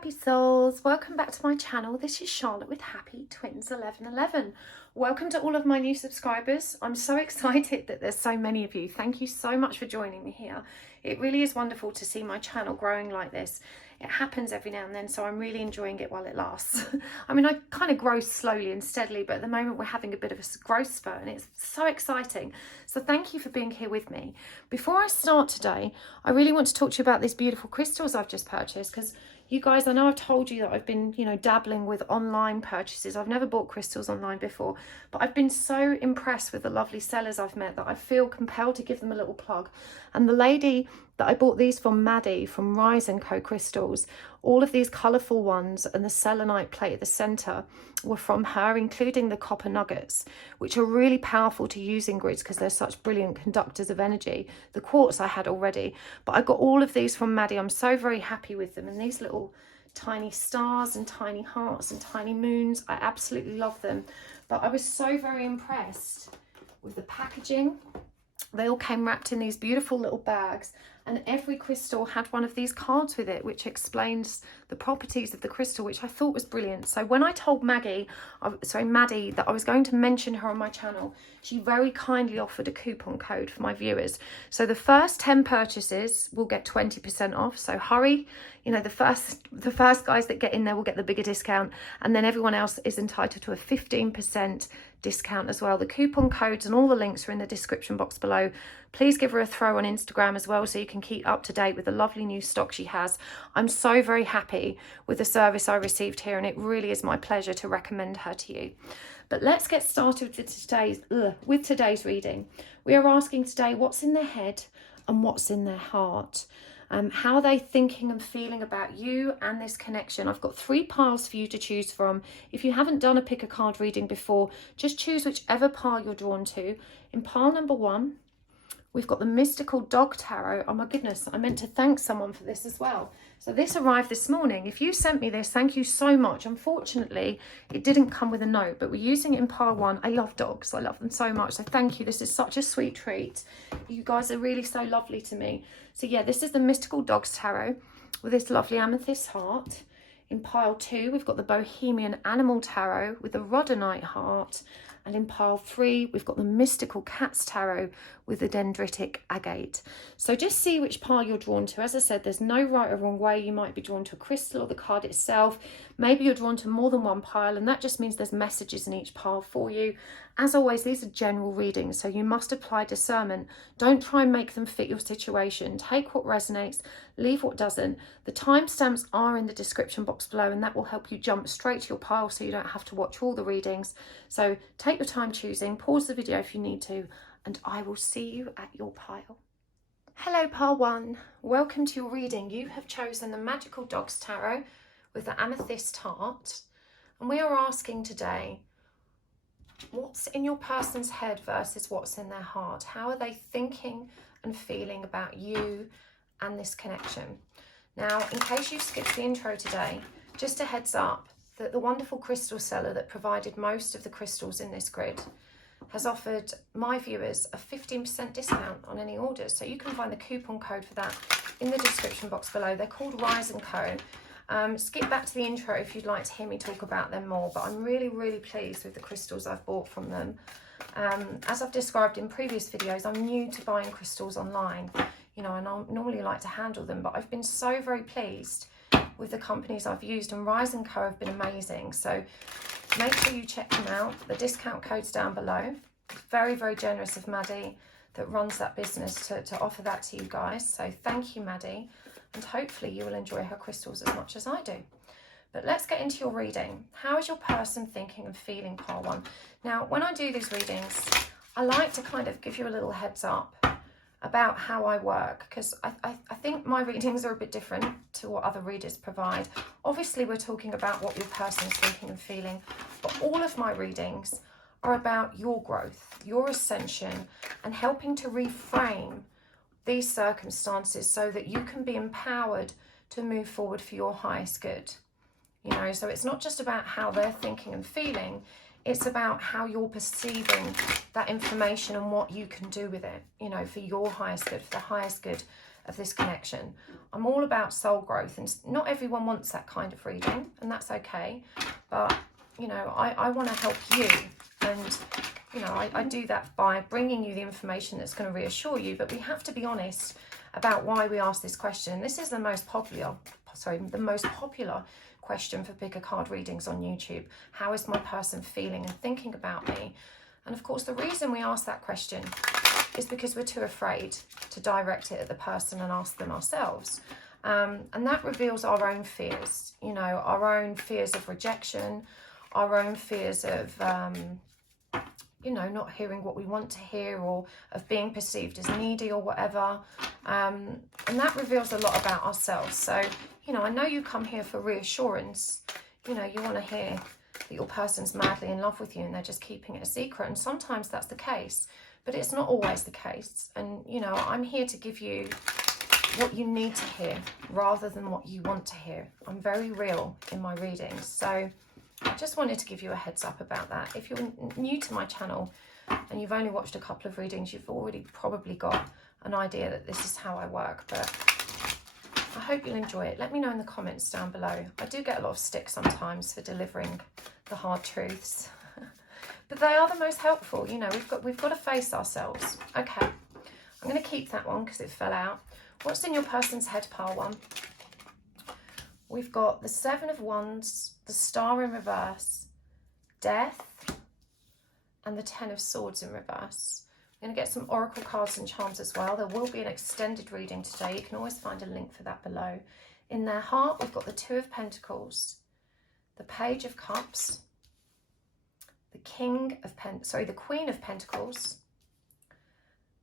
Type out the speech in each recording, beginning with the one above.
happy souls, welcome back to my channel. This is Charlotte with Happy Twins 1111. Welcome to all of my new subscribers. I'm so excited that there's so many of you. Thank you so much for joining me here. It really is wonderful to see my channel growing like this. It happens every now and then, so I'm really enjoying it while it lasts. I mean, I kind of grow slowly and steadily, but at the moment we're having a bit of a growth spurt and it's so exciting. So thank you for being here with me. Before I start today, I really want to talk to you about these beautiful crystals I've just purchased, because you guys, I know I've told you that I've been, dabbling with online purchases. I've never bought crystals online before, but I've been so impressed with the lovely sellers I've met that I feel compelled to give them a little plug. And the lady that I bought these from, Maddie from Rise & Co Crystals, all of these colourful ones and the selenite plate at the centre were from her, including the copper nuggets, which are really powerful to use in grids because they're such brilliant conductors of energy. The quartz I had already, but I got all of these from Maddie. I'm so very happy with them, and these little tiny stars and tiny hearts and tiny moons, I absolutely love them. But I was so very impressed with the packaging. They all came wrapped in these beautiful little bags, and every crystal had one of these cards with it which explains the properties of the crystal, which I thought was brilliant. So when I told Maddie that I was going to mention her on my channel, she very kindly offered a coupon code for my viewers. So the first 10 purchases will get 20% off. So hurry, the first guys that get in there will get the bigger discount, and then everyone else is entitled to a 15% discount as well. The coupon codes and all the links are in the description box below. Please give her a throw on Instagram as well, so you can keep up to date with the lovely new stock she has. I'm so very happy with the service I received here, and it really is my pleasure to recommend her to you. But let's get started with today's reading. We are asking today what's in their head and what's in their heart. How are they thinking and feeling about you and this connection? I've got 3 piles for you to choose from. If you haven't done a pick a card reading before, just choose whichever pile you're drawn to. In pile number 1, we've got the Mystical Dog Tarot. Oh my goodness, I meant to thank someone for this as well. So this arrived this morning. If you sent me this, thank you so much. Unfortunately, it didn't come with a note, but we're using it in pile 1. I love dogs. I love them so much. So thank you. This is such a sweet treat. You guys are really so lovely to me. So yeah, this is the Mystical Dogs Tarot with this lovely amethyst heart. In pile 2, we've got the Bohemian Animal Tarot with the rhodonite heart. And in pile 3, we've got the Mystical Cats Tarot with the dendritic agate. So just see which pile you're drawn to. As I said, there's no right or wrong way. You might be drawn to a crystal or the card itself. Maybe you're drawn to more than one pile, and that just means there's messages in each pile for you. As always, these are general readings, so you must apply discernment. Don't try and make them fit your situation. Take what resonates, leave what doesn't. The timestamps are in the description box below, and that will help you jump straight to your pile so you don't have to watch all the readings. So take your time choosing, pause the video if you need to, and I will see you at your pile. Hello pile 1, welcome to your reading. You have chosen the Magical Dogs Tarot with the amethyst heart, and we are asking today, what's in your person's head versus what's in their heart? How are they thinking and feeling about you and this connection? Now, in case you skipped the intro today, just a heads up that the wonderful crystal seller that provided most of the crystals in this grid has offered my viewers a 15% discount on any orders. So you can find the coupon code for that in the description box below. They're called Rise & Co. Skip back to the intro if you'd like to hear me talk about them more, but I'm really, really pleased with the crystals I've bought from them. As I've described in previous videos, I'm new to buying crystals online, and I normally like to handle them, but I've been so very pleased with the companies I've used, and Rise & Co have been amazing. So make sure you check them out. The discount code's down below. Very, very generous of Maddie that runs that business to offer that to you guys. So thank you, Maddie. And hopefully you will enjoy her crystals as much as I do. But let's get into your reading. How is your person thinking and feeling, pile 1? Now, when I do these readings, I like to kind of give you a little heads up about how I work, because I think my readings are a bit different to what other readers provide. Obviously, we're talking about what your person is thinking and feeling, but all of my readings are about your growth, your ascension, and helping to reframe these circumstances so that you can be empowered to move forward for your highest good. So it's not just about how they're thinking and feeling, it's about how you're perceiving that information and what you can do with it, for your highest good, for the highest good of this connection. I'm all about soul growth, and not everyone wants that kind of reading, and that's okay. But, you know, I want to help you, and, you know, I do that by bringing you the information that's going to reassure you. But we have to be honest about why we ask this question. This is the most popular question for pick a card readings on YouTube. How is my person feeling and thinking about me? And of course, the reason we ask that question is because we're too afraid to direct it at the person and ask them ourselves. And that reveals our own fears, you know, our own fears of rejection, our own fears of, you know, not hearing what we want to hear, or of being perceived as needy or whatever. And that reveals a lot about ourselves. So, you know, I know you come here for reassurance. You know, you want to hear that your person's madly in love with you and they're just keeping it a secret. And sometimes that's the case, but it's not always the case. And, you know, I'm here to give you what you need to hear rather than what you want to hear. I'm very real in my readings. So I just wanted to give you a heads up about that. If you're new to my channel and you've only watched a couple of readings, you've already probably got an idea that this is how I work, but I hope you'll enjoy it. Let me know in the comments down below. I do get a lot of stick sometimes for delivering the hard truths, but they are the most helpful. You know, we've got to face ourselves. Okay, I'm going to keep that one because it fell out. What's in your person's head, pile one? We've got the Seven of Wands, the Star in reverse, Death, and the Ten of Swords in reverse. I'm going to get some oracle cards and charms as well. There will be an extended reading today. You can always find a link for that below. In their heart, we've got the Two of Pentacles, the Page of Cups, the Queen of Pentacles,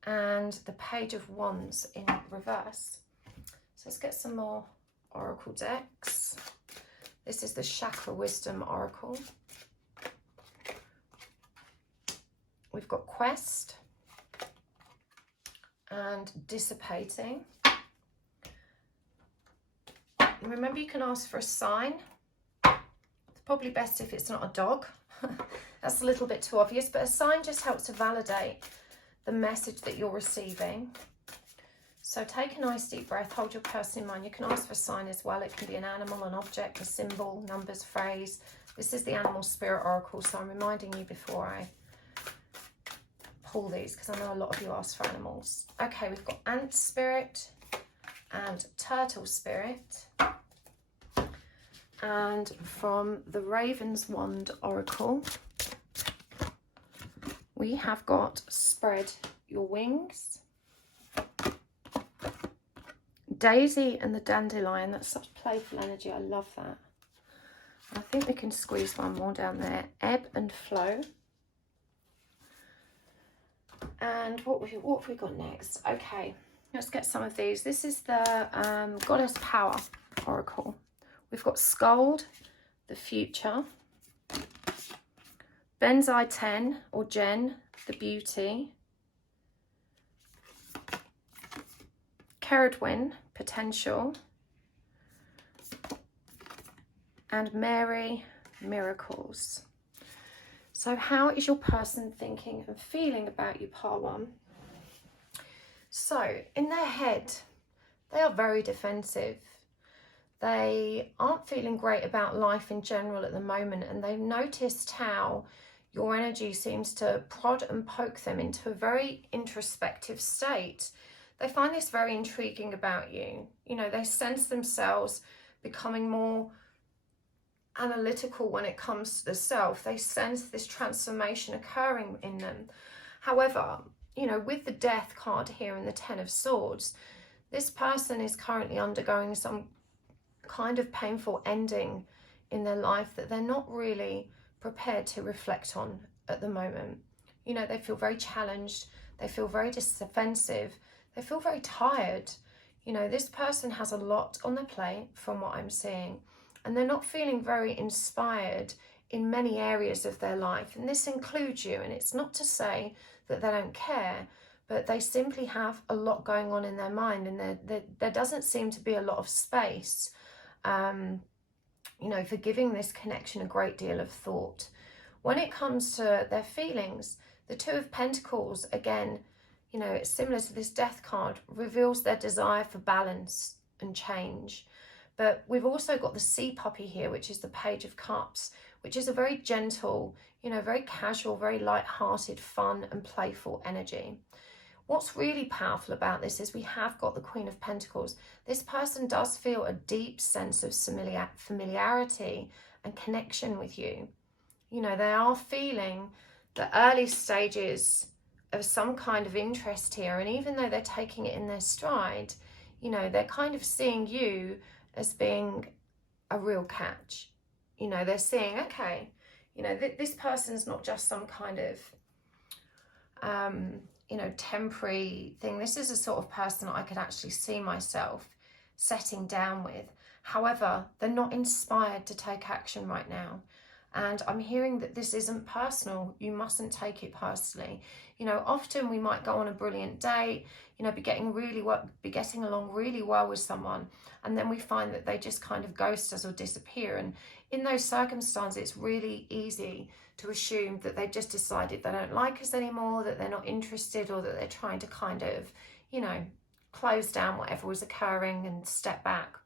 and the Page of Wands in reverse. So let's get some more oracle decks. This is the Chakra Wisdom Oracle. We've got Quest and Dissipating. And remember, you can ask for a sign. It's probably best if it's not a dog. That's a little bit too obvious, but a sign just helps to validate the message that you're receiving. So take a nice deep breath, hold your person in mind. You can ask for a sign as well. It can be an animal, an object, a symbol, numbers, phrase. This is the Animal Spirit Oracle, so I'm reminding you before I pull these, because I know a lot of you ask for animals. Okay, we've got Ant Spirit and Turtle Spirit. And from the Raven's Wand Oracle, we have got Spread Your Wings, Daisy and the Dandelion. That's such playful energy. I love that. I think we can squeeze one more down there. Ebb and Flow. And what have we got next? Okay, let's get some of these. This is the Goddess Power Oracle. We've got Scold, the Future, Benzai 10 or Jen, the Beauty, Ceridwen, Potential, and Mary, Miracles. So how is your person thinking and feeling about you, pile one? So in their head, they are very defensive. They aren't feeling great about life in general at the moment, and they've noticed how your energy seems to prod and poke them into a very introspective state. They find this very intriguing about you. You know, they sense themselves becoming more analytical when it comes to the self. They sense this transformation occurring in them. However, you know, with the Death card here and the Ten of Swords, this person is currently undergoing some kind of painful ending in their life that they're not really prepared to reflect on at the moment. You know, they feel very challenged, they feel very defensive, they feel very tired. You know, this person has a lot on their plate from what I'm seeing, and they're not feeling very inspired in many areas of their life, and this includes you. And it's not to say that they don't care, but they simply have a lot going on in their mind, and there doesn't seem to be a lot of space you know, for giving this connection a great deal of thought. When it comes to their feelings, the Two of Pentacles, again, you know, it's similar to this Death card, reveals their desire for balance and change. But we've also got the Sea Puppy here, which is the Page of Cups, which is a very gentle, you know, very casual, very light-hearted, fun and playful energy. What's really powerful about this is we have got the Queen of Pentacles. This person does feel a deep sense of familiarity and connection with you. You know, they are feeling the early stages of some kind of interest here. And even though they're taking it in their stride, you know, they're kind of seeing you as being a real catch. You know, they're seeing, okay, you know, this person's not just some kind of, you know, temporary thing. This is a sort of person that I could actually see myself setting down with. However, they're not inspired to take action right now. And I'm hearing that this isn't personal. You mustn't take it personally. You know, often we might go on a brilliant date, you know, be getting along really well with someone, and then we find that they just kind of ghost us or disappear. And in those circumstances, it's really easy to assume that they've just decided they don't like us anymore, that they're not interested, or that they're trying to kind of, you know, close down whatever was occurring and step back.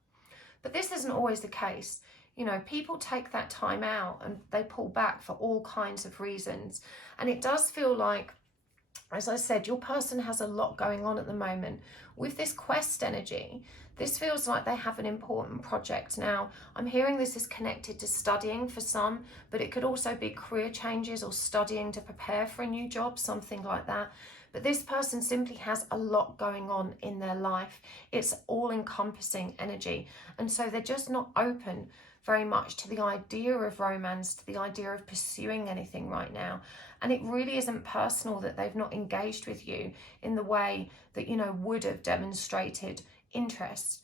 But this isn't always the case. You know, people take that time out and they pull back for all kinds of reasons. And it does feel like, as I said, your person has a lot going on at the moment. With this quest energy, this feels like they have an important project. Now, I'm hearing this is connected to studying for some, but it could also be career changes or studying to prepare for a new job, something like that. But this person simply has a lot going on in their life. It's all-encompassing energy. And so they're just not open very much to the idea of romance, to the idea of pursuing anything right now. And it really isn't personal that they've not engaged with you in the way that, you know, would have demonstrated interest.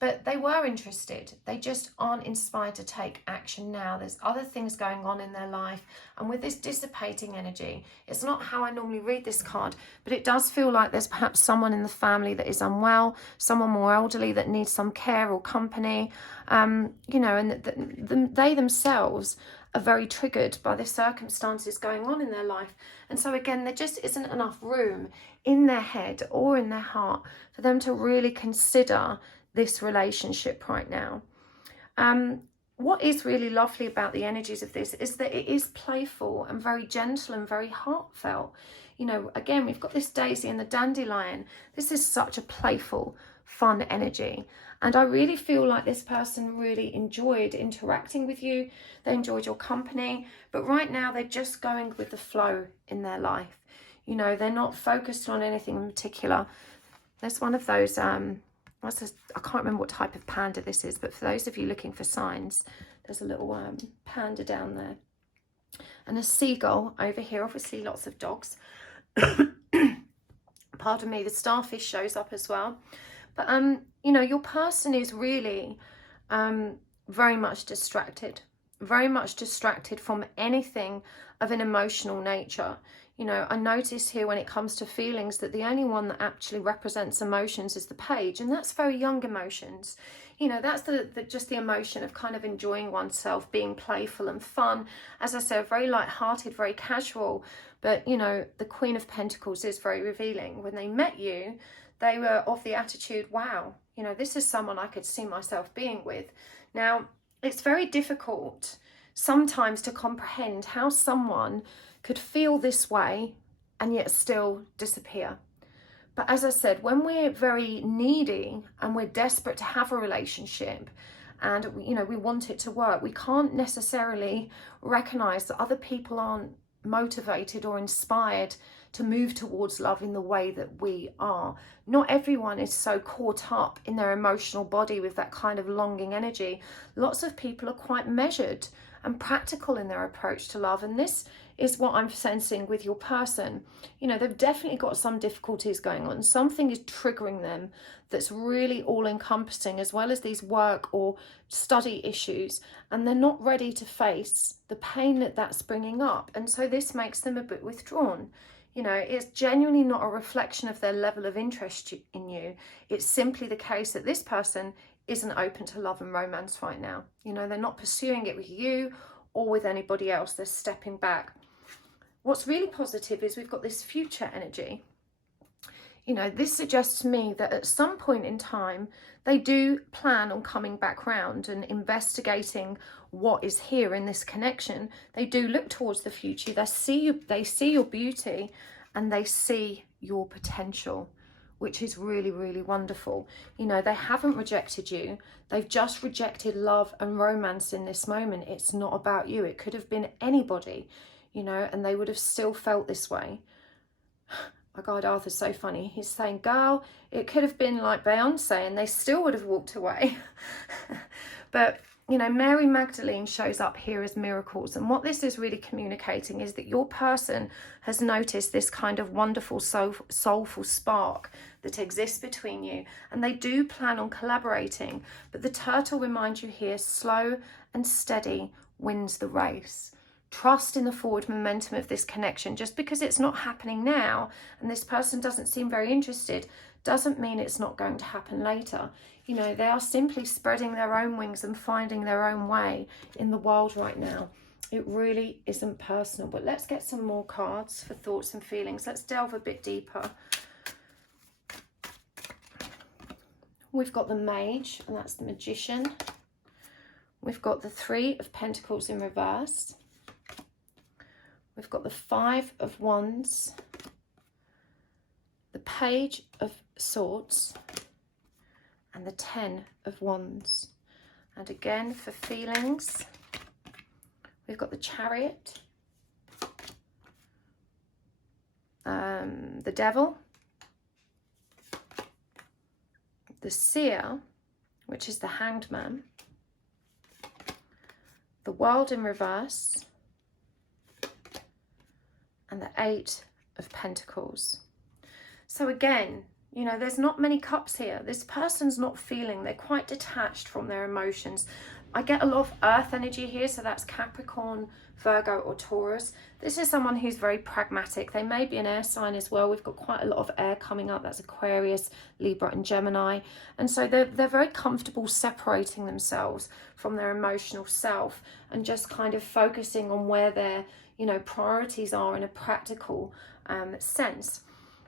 But they were interested. They just aren't inspired to take action now. There's other things going on in their life. And with this dissipating energy, it's not how I normally read this card, but it does feel like there's perhaps someone in the family that is unwell, someone more elderly that needs some care or company, you know, and they themselves are very triggered by the circumstances going on in their life. And so again, there just isn't enough room in their head or in their heart for them to really consider this relationship right now. What is really lovely about the energies of this is that it is playful and very gentle and very heartfelt. You know, again, we've got this daisy and the dandelion. This is such a playful, fun energy. And I really feel like this person really enjoyed interacting with you. They enjoyed your company. But right now, they're just going with the flow in their life. You know, they're not focused on anything in particular. There's one of those... I can't remember what type of panda this is, but for those of you looking for signs, there's a little panda down there. And a seagull over here, obviously lots of dogs. Pardon me, the starfish shows up as well. But, you know, your person is really very much distracted from anything of an emotional nature. You know, I notice here when it comes to feelings that the only one that actually represents emotions is the page, and that's very young emotions. You know, that's just the emotion of kind of enjoying oneself, being playful and fun. As I said, very light-hearted, very casual. But, you know, the Queen of Pentacles is very revealing. When they met you, they were of the attitude, wow, you know, this is someone I could see myself being with. Now, it's very difficult sometimes to comprehend how someone could feel this way and yet still disappear. But as I said, when we're very needy and we're desperate to have a relationship and, you know, we want it to work, we can't necessarily recognize that other people aren't motivated or inspired to move towards love in the way that we are. Not everyone is so caught up in their emotional body with that kind of longing energy. Lots of people are quite measured and practical in their approach to love, and this is what I'm sensing with your person. You know, they've definitely got some difficulties going on. Something is triggering them that's really all-encompassing, as well as these work or study issues, and they're not ready to face the pain that that's bringing up, and so this makes them a bit withdrawn. You know, it's genuinely not a reflection of their level of interest in you. It's simply the case that this person isn't open to love and romance right now. You know, they're not pursuing it with you or with anybody else. They're stepping back. What's really positive is we've got this future energy. You know, this suggests to me that at some point in time, they do plan on coming back round and investigating what is here in this connection. They do look towards the future. They see your beauty, and they see your potential, which is really, really wonderful. You know, they haven't rejected you. They've just rejected love and romance in this moment. It's not about you. It could have been anybody, you know, and they would have still felt this way. My guide Arthur's so funny. He's saying, girl, it could have been like Beyonce and they still would have walked away. But, you know, Mary Magdalene shows up here as miracles. And what this is really communicating is that your person has noticed this kind of wonderful, soulful spark that exists between you. And they do plan on collaborating. But the turtle reminds you here, slow and steady wins the race. Trust in the forward momentum of this connection. Just because it's not happening now and this person doesn't seem very interested doesn't mean it's not going to happen later. You know, they are simply spreading their own wings and finding their own way in the world right now. It really isn't personal. But let's get some more cards for thoughts and feelings. Let's delve a bit deeper. We've got the Mage, and that's the Magician. We've got the Three of Pentacles in reverse. We've got the Five of Wands, the Page of Swords, and the Ten of Wands. And again, for feelings, we've got the Chariot, the Devil, the Seer, which is the Hanged Man, the World in reverse, and the Eight of Pentacles. So again, you know, there's not many cups here. This person's not feeling, they're quite detached from their emotions. I get a lot of earth energy here, so that's Capricorn, Virgo or Taurus. This is someone who's very pragmatic. They may be an air sign as well. We've got quite a lot of air coming up. That's Aquarius, Libra and Gemini. And so they're very comfortable separating themselves from their emotional self and just kind of focusing on where their, you know, priorities are in a practical sense.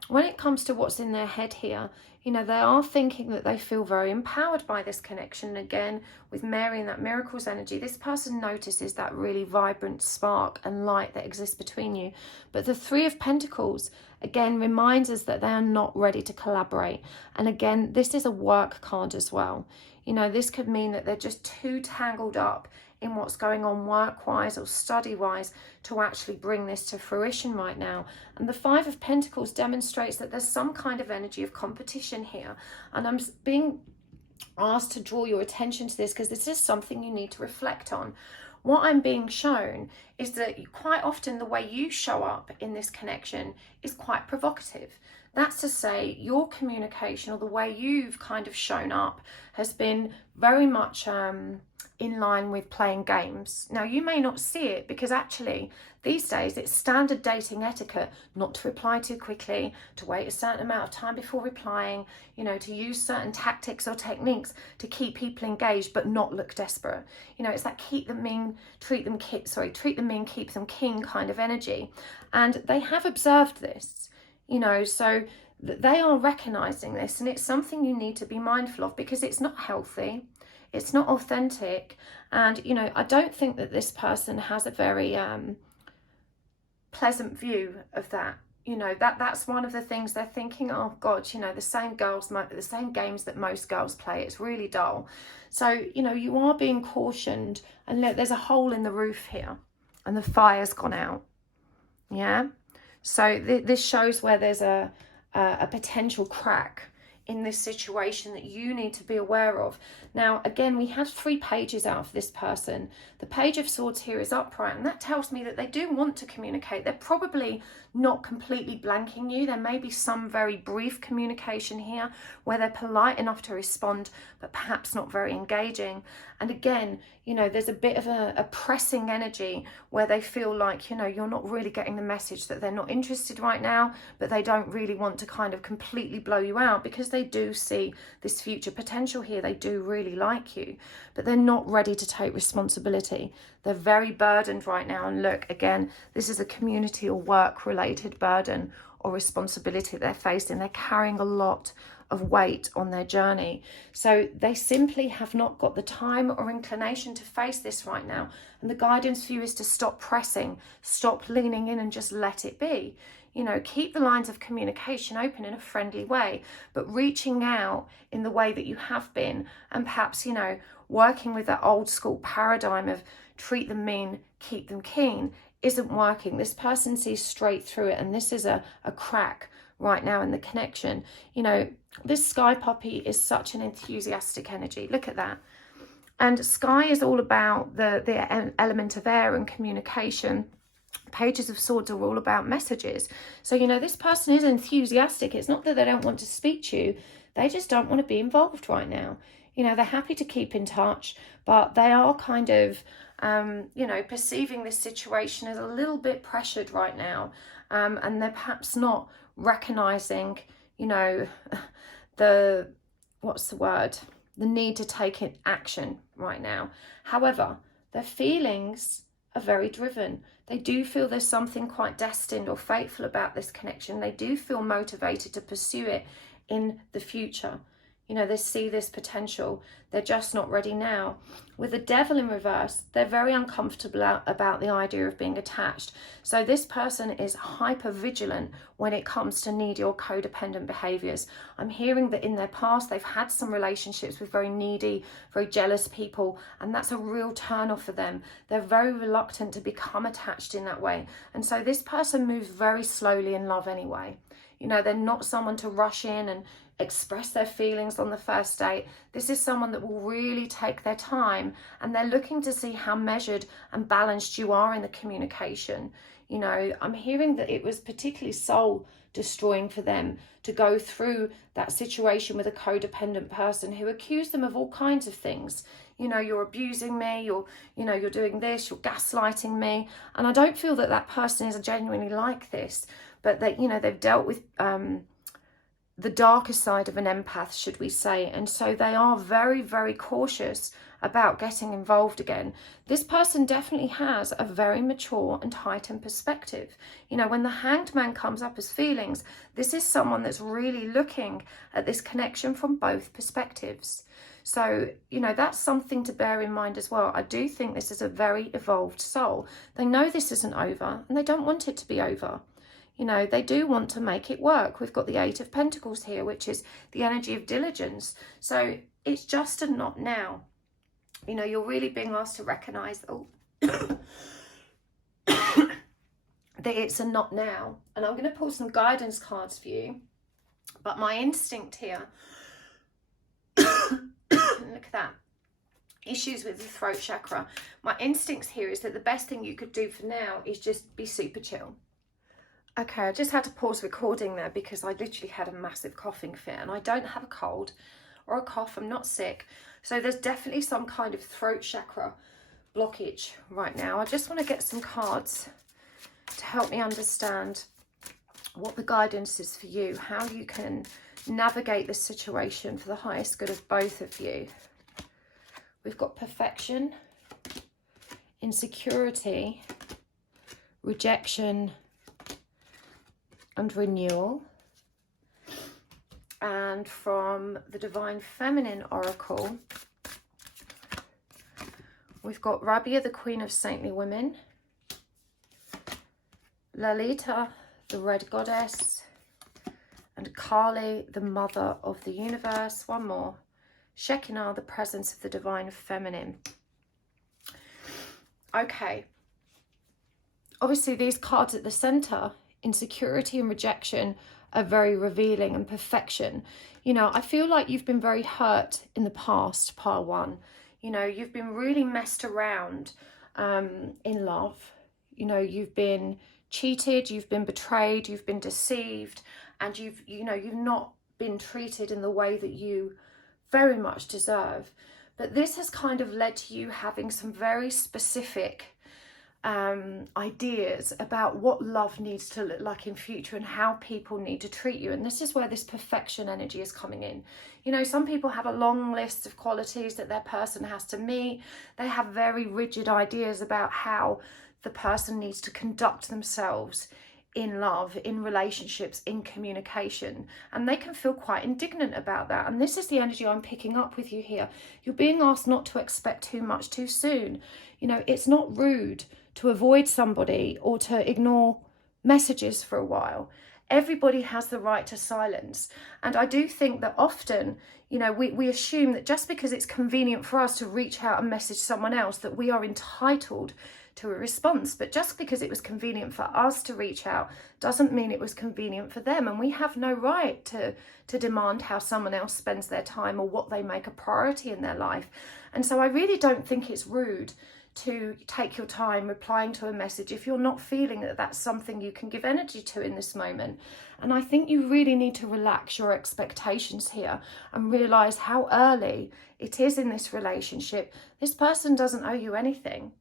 When it comes to what's in their head here, you know, they are thinking that they feel very empowered by this connection. Again, with Mary and that miracles energy, this person notices that really vibrant spark and light that exists between you. But the Three of Pentacles, again, reminds us that they are not ready to collaborate. And again, this is a work card as well. You know, this could mean that they're just too tangled up in what's going on work-wise or study-wise to actually bring this to fruition right now. And the Five of Pentacles demonstrates that there's some kind of energy of competition here. And I'm being asked to draw your attention to this because this is something you need to reflect on. What I'm being shown is that quite often the way you show up in this connection is quite provocative. That's to say, your communication or the way you've kind of shown up has been very much in line with playing games. Now, you may not see it because actually these days it's standard dating etiquette not to reply too quickly, to wait a certain amount of time before replying, you know, to use certain tactics or techniques to keep people engaged but not look desperate. You know, it's that keep them mean, treat them mean, keep them keen kind of energy. And they have observed this, you know, so they are recognizing this, and it's something you need to be mindful of because it's not healthy. It's not authentic. And, you know, I don't think that this person has a very pleasant view of that. You know, that's one of the things they're thinking, oh God, you know, the same games that most girls play. It's really dull. So, you know, you are being cautioned, and look, there's a hole in the roof here and the fire's gone out. Yeah. So this shows where there's a potential crack in this situation that you need to be aware of. Now, again, we had 3 pages out of this person. The Page of Swords here is upright, and that tells me that they do want to communicate. They're probably not completely blanking you. There may be some very brief communication here where they're polite enough to respond, but perhaps not very engaging. And again, you know, there's a bit of a pressing energy where they feel like, you know, you're not really getting the message that they're not interested right now, but they don't really want to kind of completely blow you out because they do see this future potential here. They do really like you, but they're not ready to take responsibility. They're very burdened right now. And look, again, this is a community or work related burden or responsibility they're facing. They're carrying a lot of weight on their journey. So they simply have not got the time or inclination to face this right now. And the guidance for you is to stop pressing, stop leaning in, and just let it be. You know, keep the lines of communication open in a friendly way, but reaching out in the way that you have been, and perhaps, you know, working with that old school paradigm of treat them mean, keep them keen, isn't working. This person sees straight through it, and this is a crack right now in the connection. You know, this sky puppy is such an enthusiastic energy. Look at that. And sky is all about the element of air and communication. Pages of Swords are all about messages. So, you know, this person is enthusiastic. It's not that they don't want to speak to you. They just don't want to be involved right now. You know, they're happy to keep in touch, but they are kind of, you know, perceiving this situation as a little bit pressured right now. And they're perhaps not recognizing, you know, the need to take action right now. However, their feelings are very driven. They do feel there's something quite destined or fateful about this connection. They do feel motivated to pursue it in the future. You know, they see this potential. They're just not ready now. With the Devil in reverse, they're very uncomfortable about the idea of being attached. So this person is hyper vigilant when it comes to needy or codependent behaviors. I'm hearing that in their past, they've had some relationships with very needy, very jealous people, and that's a real turn off for them. They're very reluctant to become attached in that way. And so this person moves very slowly in love anyway. You know, they're not someone to rush in and express their feelings on the first date. This is someone that will really take their time, and they're looking to see how measured and balanced you are in the communication. You know, I'm hearing that it was particularly soul destroying for them to go through that situation with a codependent person who accused them of all kinds of things. You know, you're abusing me, you're doing this, you're gaslighting me. And I don't feel that that person is genuinely like this, but that, you know, they've dealt with the darker side of an empath, should we say, and so they are very, very cautious about getting involved again. This person definitely has a very mature and heightened perspective. You know, when the Hanged Man comes up as feelings, this is someone that's really looking at this connection from both perspectives. So, you know, that's something to bear in mind as well. I do think this is a very evolved soul. They know this isn't over, and they don't want it to be over. You know, they do want to make it work. We've got the Eight of Pentacles here, which is the energy of diligence. So it's just a not now. You know, you're really being asked to recognize that it's a not now. And I'm going to pull some guidance cards for you. But my instinct here, look at that, issues with the throat chakra. My instincts here is that the best thing you could do for now is just be super chill. Okay, I just had to pause recording there because I literally had a massive coughing fit, and I don't have a cold or a cough. I'm not sick. So there's definitely some kind of throat chakra blockage right now. I just want to get some cards to help me understand what the guidance is for you, how you can navigate this situation for the highest good of both of you. We've got perfection, insecurity, rejection, and renewal. And from the Divine Feminine Oracle, we've got Rabia, the Queen of Saintly Women, Lalita, the Red Goddess, and Kali, the Mother of the Universe. One more, Shekinah, the Presence of the Divine Feminine. Okay, obviously these cards at the center, insecurity and rejection, are very revealing, and perfection. You know, I feel like you've been very hurt in the past, pile one. You know, you've been really messed around in love. You know, you've been cheated, you've been betrayed, you've been deceived, and you've not been treated in the way that you very much deserve. But this has kind of led to you having some very specific ideas about what love needs to look like in future and how people need to treat you. And this is where this perfection energy is coming in. You know, some people have a long list of qualities that their person has to meet. They have very rigid ideas about how the person needs to conduct themselves in love, in relationships, in communication, and they can feel quite indignant about that. And this is the energy I'm picking up with you here. You're being asked not to expect too much too soon. You know, it's not rude to avoid somebody or to ignore messages for a while. Everybody has the right to silence. And I do think that often, you know, we assume that just because it's convenient for us to reach out and message someone else, that we are entitled to a response. But just because it was convenient for us to reach out doesn't mean it was convenient for them. And we have no right to demand how someone else spends their time or what they make a priority in their life. And so I really don't think it's rude to take your time replying to a message if you're not feeling that that's something you can give energy to in this moment. And I think you really need to relax your expectations here and realize how early it is in this relationship. This person doesn't owe you anything.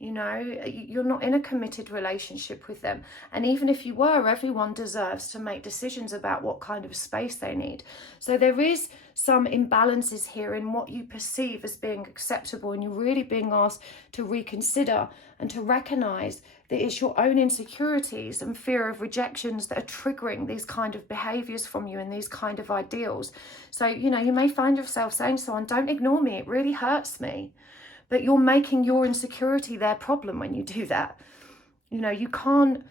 You know, you're not in a committed relationship with them. And even if you were, everyone deserves to make decisions about what kind of space they need. So there is some imbalances here in what you perceive as being acceptable, and you're really being asked to reconsider and to recognize that it's your own insecurities and fear of rejections that are triggering these kind of behaviors from you and these kind of ideals. So, you know, you may find yourself saying to someone, don't ignore me, it really hurts me. But you're making your insecurity their problem when you do that. You know, you can't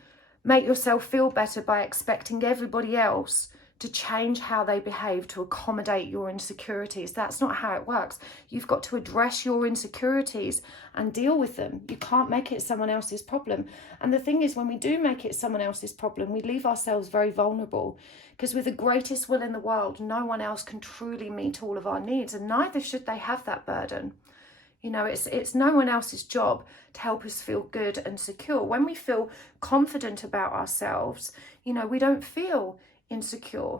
make yourself feel better by expecting everybody else to change how they behave to accommodate your insecurities. That's not how it works. You've got to address your insecurities and deal with them. You can't make it someone else's problem. And the thing is, when we do make it someone else's problem, we leave ourselves very vulnerable, because with the greatest will in the world, no one else can truly meet all of our needs, and neither should they have that burden. You know, it's no one else's job to help us feel good and secure. When we feel confident about ourselves, you know, we don't feel insecure.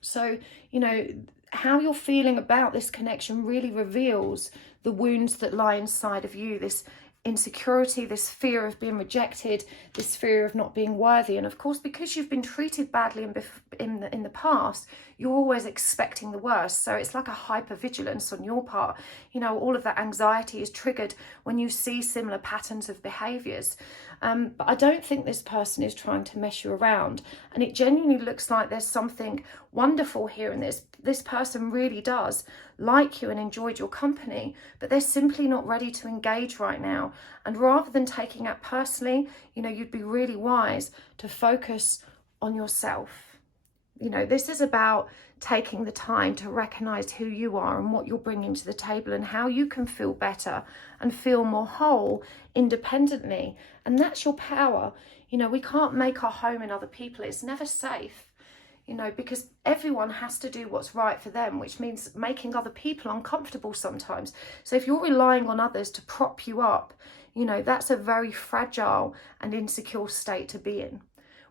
So, you know, how you're feeling about this connection really reveals the wounds that lie inside of you, this insecurity, this fear of being rejected, this fear of not being worthy. And of course, because you've been treated badly in the past, you're always expecting the worst. So it's like a hypervigilance on your part. You know, all of that anxiety is triggered when you see similar patterns of behaviors. But I don't think this person is trying to mess you around. And it genuinely looks like there's something wonderful here in this. This person really does like you and enjoyed your company, but they're simply not ready to engage right now. And rather than taking that personally, you know, you'd be really wise to focus on yourself. You know, this is about taking the time to recognize who you are and what you're bringing to the table and how you can feel better and feel more whole independently. And that's your power. You know, we can't make our home in other people. It's never safe. You know, because everyone has to do what's right for them, which means making other people uncomfortable sometimes. So if you're relying on others to prop you up, you know, that's a very fragile and insecure state to be in.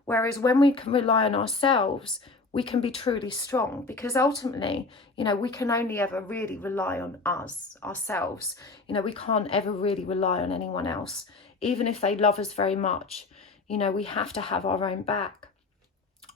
Whereas when we can rely on ourselves, we can be truly strong, because ultimately, you know, we can only ever really rely on ourselves. You know, we can't ever really rely on anyone else, even if they love us very much. You know, we have to have our own back.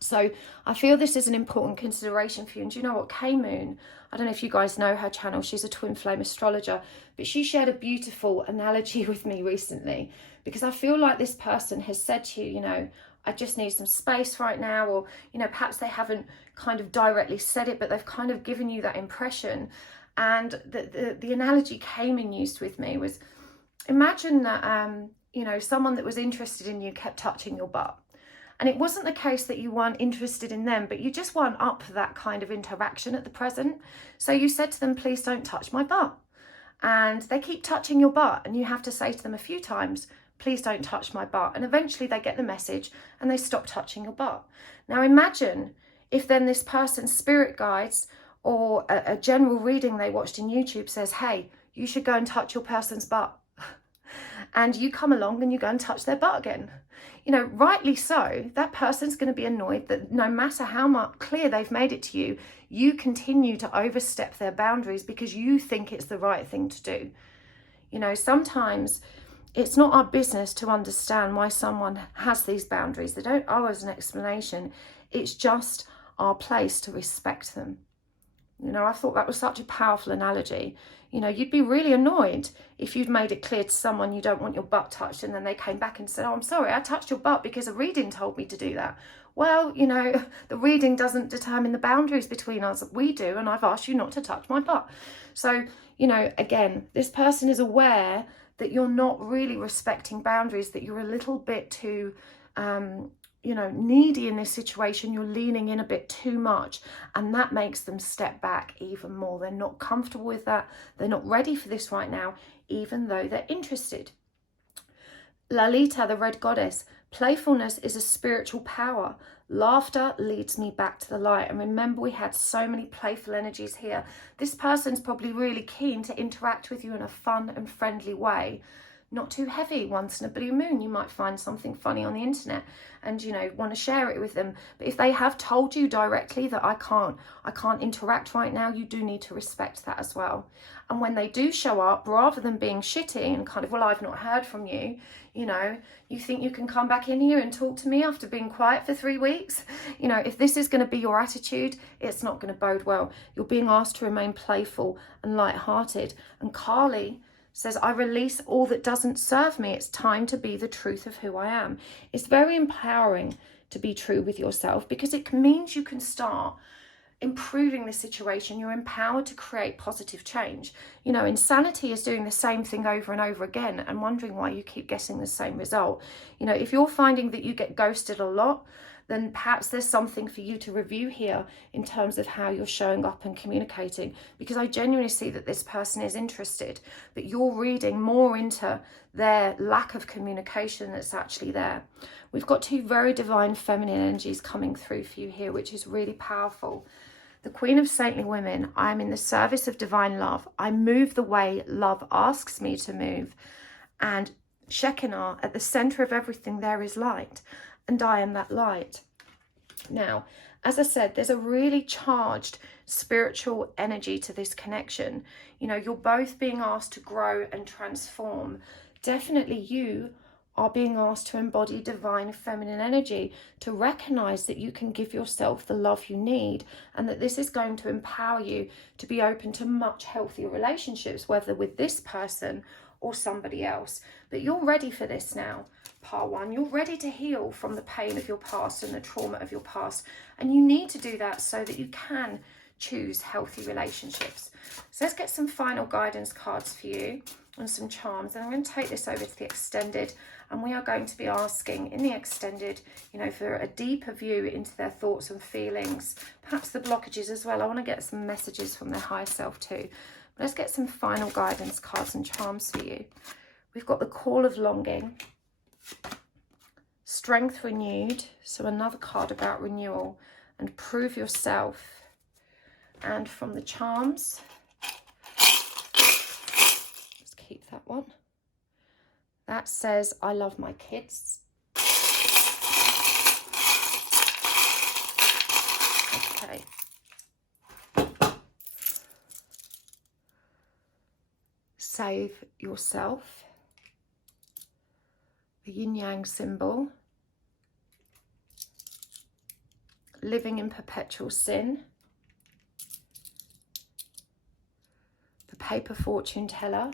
So I feel this is an important consideration for you. And do you know what? K-Moon, I don't know if you guys know her channel. She's a twin flame astrologer, but she shared a beautiful analogy with me recently, because I feel like this person has said to you, you know, I just need some space right now. Or, you know, perhaps they haven't kind of directly said it, but they've kind of given you that impression. And the analogy K-Moon used with me was, imagine that, you know, someone that was interested in you kept touching your butt. And it wasn't the case that you weren't interested in them, but you just weren't up for that kind of interaction at the present. So you said to them, please don't touch my butt. And they keep touching your butt, and you have to say to them a few times, please don't touch my butt. And eventually they get the message and they stop touching your butt. Now imagine if then this person's spirit guides or a general reading they watched in YouTube says, hey, you should go and touch your person's butt. And you come along and you go and touch their butt again. You know, rightly so, that person's going to be annoyed that no matter how much clear they've made it to you, you continue to overstep their boundaries because you think it's the right thing to do. You know, sometimes it's not our business to understand why someone has these boundaries. They don't owe us an explanation. It's just our place to respect them. You know, I thought that was such a powerful analogy. You know, you'd be really annoyed if you'd made it clear to someone you don't want your butt touched, and then they came back and said, oh, I'm sorry, I touched your butt because a reading told me to do that. Well, you know, the reading doesn't determine the boundaries between us. We do, and I've asked you not to touch my butt. So, you know, again, this person is aware that you're not really respecting boundaries, that you're a little bit too you know, needy in this situation. You're leaning in a bit too much, and that makes them step back even more. They're not comfortable with that. They're not ready for this right now, even though they're interested. Lalita, the red goddess, playfulness is a spiritual power. Laughter leads me back to the light. And remember, we had so many playful energies here. This person's probably really keen to interact with you in a fun and friendly way. Not too heavy. Once in a blue moon, you might find something funny on the internet and, you know, want to share it with them. But if they have told you directly that I can't interact right now, you do need to respect that as well. And when they do show up, rather than being shitty and kind of, well, I've not heard from you, you know, you think you can come back in here and talk to me after being quiet for 3 weeks? You know, if this is going to be your attitude, it's not going to bode well. You're being asked to remain playful and light-hearted. And Carly says, I release all that doesn't serve me. It's time to be the truth of who I am. It's very empowering to be true with yourself, because it means you can start improving the situation. You're empowered to create positive change. You know, insanity is doing the same thing over and over again and wondering why you keep getting the same result. You know, if you're finding that you get ghosted a lot, then perhaps there's something for you to review here in terms of how you're showing up and communicating, because I genuinely see that this person is interested, but you're reading more into their lack of communication that's actually there. We've got two very divine feminine energies coming through for you here, which is really powerful. The Queen of Saintly Women, I am in the service of divine love. I move the way love asks me to move. And Shekinah, at the center of everything there is light, and I am that light. Now, as I said, there's a really charged spiritual energy to this connection. You know, you're both being asked to grow and transform. Definitely you are being asked to embody divine feminine energy, to recognize that you can give yourself the love you need, and that this is going to empower you to be open to much healthier relationships, whether with this person or somebody else. But you're ready for this now. Part one, you're ready to heal from the pain of your past and the trauma of your past. And you need to do that so that you can choose healthy relationships. So let's get some final guidance cards for you and some charms. And I'm going to take this over to the extended. And we are going to be asking in the extended, you know, for a deeper view into their thoughts and feelings, perhaps the blockages as well. I want to get some messages from their higher self too. But let's get some final guidance cards and charms for you. We've got the call of longing. Strength renewed, so another card about renewal, and prove yourself. And from the charms, let's keep that one. That says, I love my kids. Okay. Save yourself. The yin-yang symbol. Living in perpetual sin. The paper fortune teller.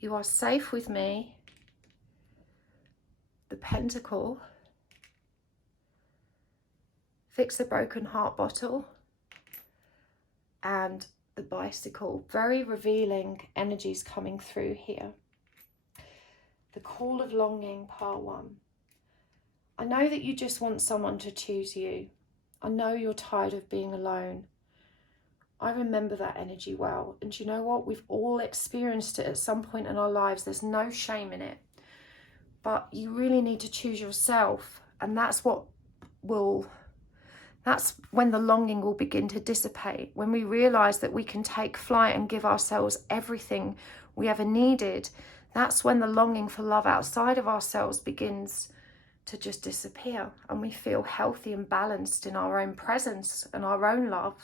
You are safe with me. The pentacle. Fix a broken heart bottle. And the bicycle. Very revealing energies coming through here. The call of longing, part one. I know that you just want someone to choose you. I know you're tired of being alone. I remember that energy well. And you know what? We've all experienced it at some point in our lives. There's no shame in it. But you really need to choose yourself. And that's when the longing will begin to dissipate. When we realize that we can take flight and give ourselves everything we ever needed, that's when the longing for love outside of ourselves begins to just disappear, and we feel healthy and balanced in our own presence and our own love.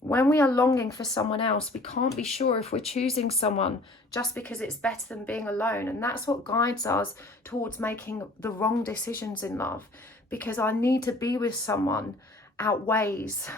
When we are longing for someone else, we can't be sure if we're choosing someone just because it's better than being alone. And that's what guides us towards making the wrong decisions in love, because our need to be with someone outweighs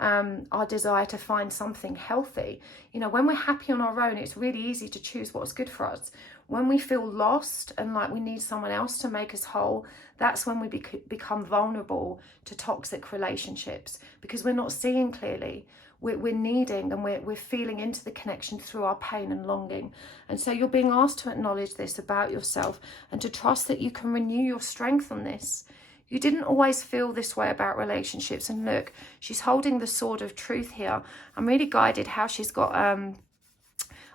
our desire to find something healthy. You know, when we're happy on our own, it's really easy to choose what's good for us. When we feel lost and like we need someone else to make us whole, that's when we become vulnerable to toxic relationships, because we're not seeing clearly. We're needing and we're feeling into the connection through our pain and longing. And so you're being asked to acknowledge this about yourself and to trust that you can renew your strength on this. You didn't always feel this way about relationships. And look, she's holding the sword of truth here. I'm really guided how she's got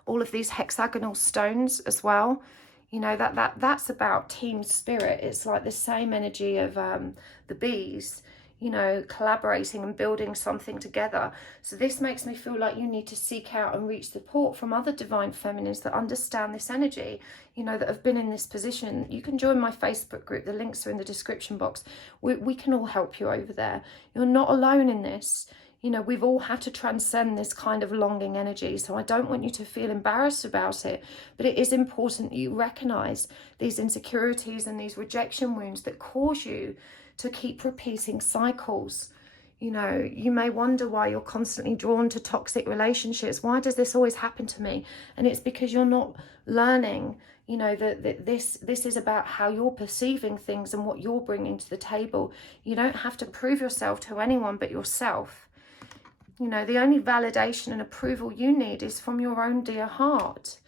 all of these hexagonal stones as well. You know, that's about team spirit. It's like the same energy of the bees, you know, collaborating and building something together. So this makes me feel like you need to seek out and reach support from other divine feminines that understand this energy, you know, that have been in this position. You can join my Facebook group. The links are in the description box. We can all help you over there. You're not alone in this. You know, we've all had to transcend this kind of longing energy. So I don't want you to feel embarrassed about it, but it is important you recognize these insecurities and these rejection wounds that cause you to keep repeating cycles. You know, you may wonder why you're constantly drawn to toxic relationships. Why does this always happen to me? And it's because you're not learning, you know, that this is about how you're perceiving things and what you're bringing to the table. You don't have to prove yourself to anyone but yourself. You know, the only validation and approval you need is from your own dear heart.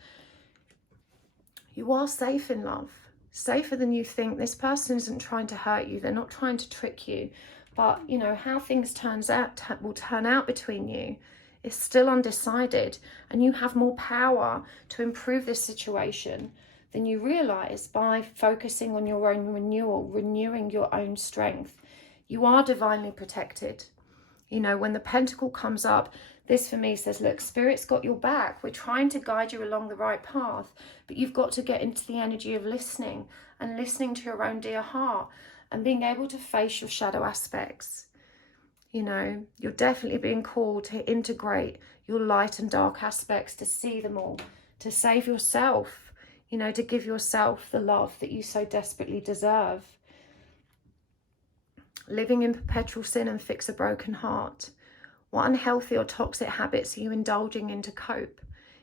You are safe in love. Safer than you think. This person isn't trying to hurt you. They're not trying to trick you. But, you know, how things will turn out between you is still undecided. And you have more power to improve this situation than you realise by focusing on your own renewal, renewing your own strength. You are divinely protected. You know, when the pentacle comes up, this for me says, look, Spirit's got your back. We're trying to guide you along the right path, but you've got to get into the energy of listening and listening to your own dear heart and being able to face your shadow aspects. You know, you're definitely being called to integrate your light and dark aspects, to see them all, to save yourself, you know, to give yourself the love that you so desperately deserve. Living in perpetual sin and fix a broken heart. What unhealthy or toxic habits are you indulging in to cope?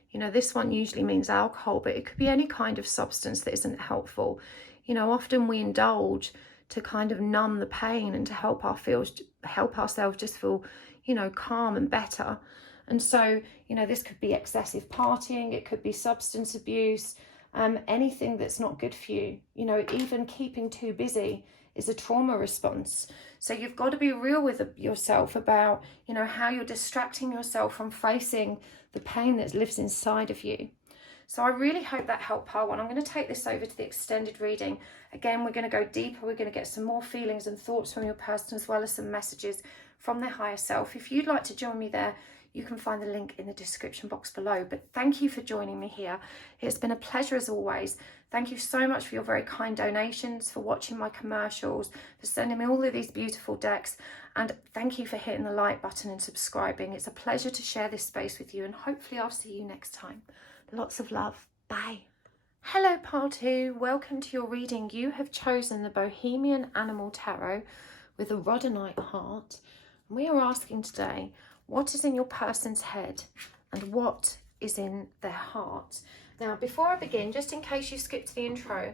You know, this one usually means alcohol, but it could be any kind of substance that isn't helpful. You know, often we indulge to kind of numb the pain and to help ourselves just feel, you know, calm and better. And so, you know, this could be excessive partying, it could be substance abuse, anything that's not good for you. You know, even keeping too busy is a trauma response. So you've got to be real with yourself about, you know, how you're distracting yourself from facing the pain that lives inside of you. So I really hope that helped part one. I'm going to take this over to the extended reading. Again, we're going to go deeper. We're going to get some more feelings and thoughts from your person, as well as some messages from their higher self. If you'd like to join me there, you can find the link in the description box below. But thank you for joining me here. It's been a pleasure as always. Thank you so much for your very kind donations, for watching my commercials, for sending me all of these beautiful decks. And thank you for hitting the like button and subscribing. It's a pleasure to share this space with you, and hopefully I'll see you next time. Lots of love. Bye. Hello, part two. Welcome to your reading. You have chosen the Bohemian Animal Tarot with a rhodonite heart. And we are asking today, what is in your person's head and what is in their heart? Now, before I begin, just in case you skipped the intro,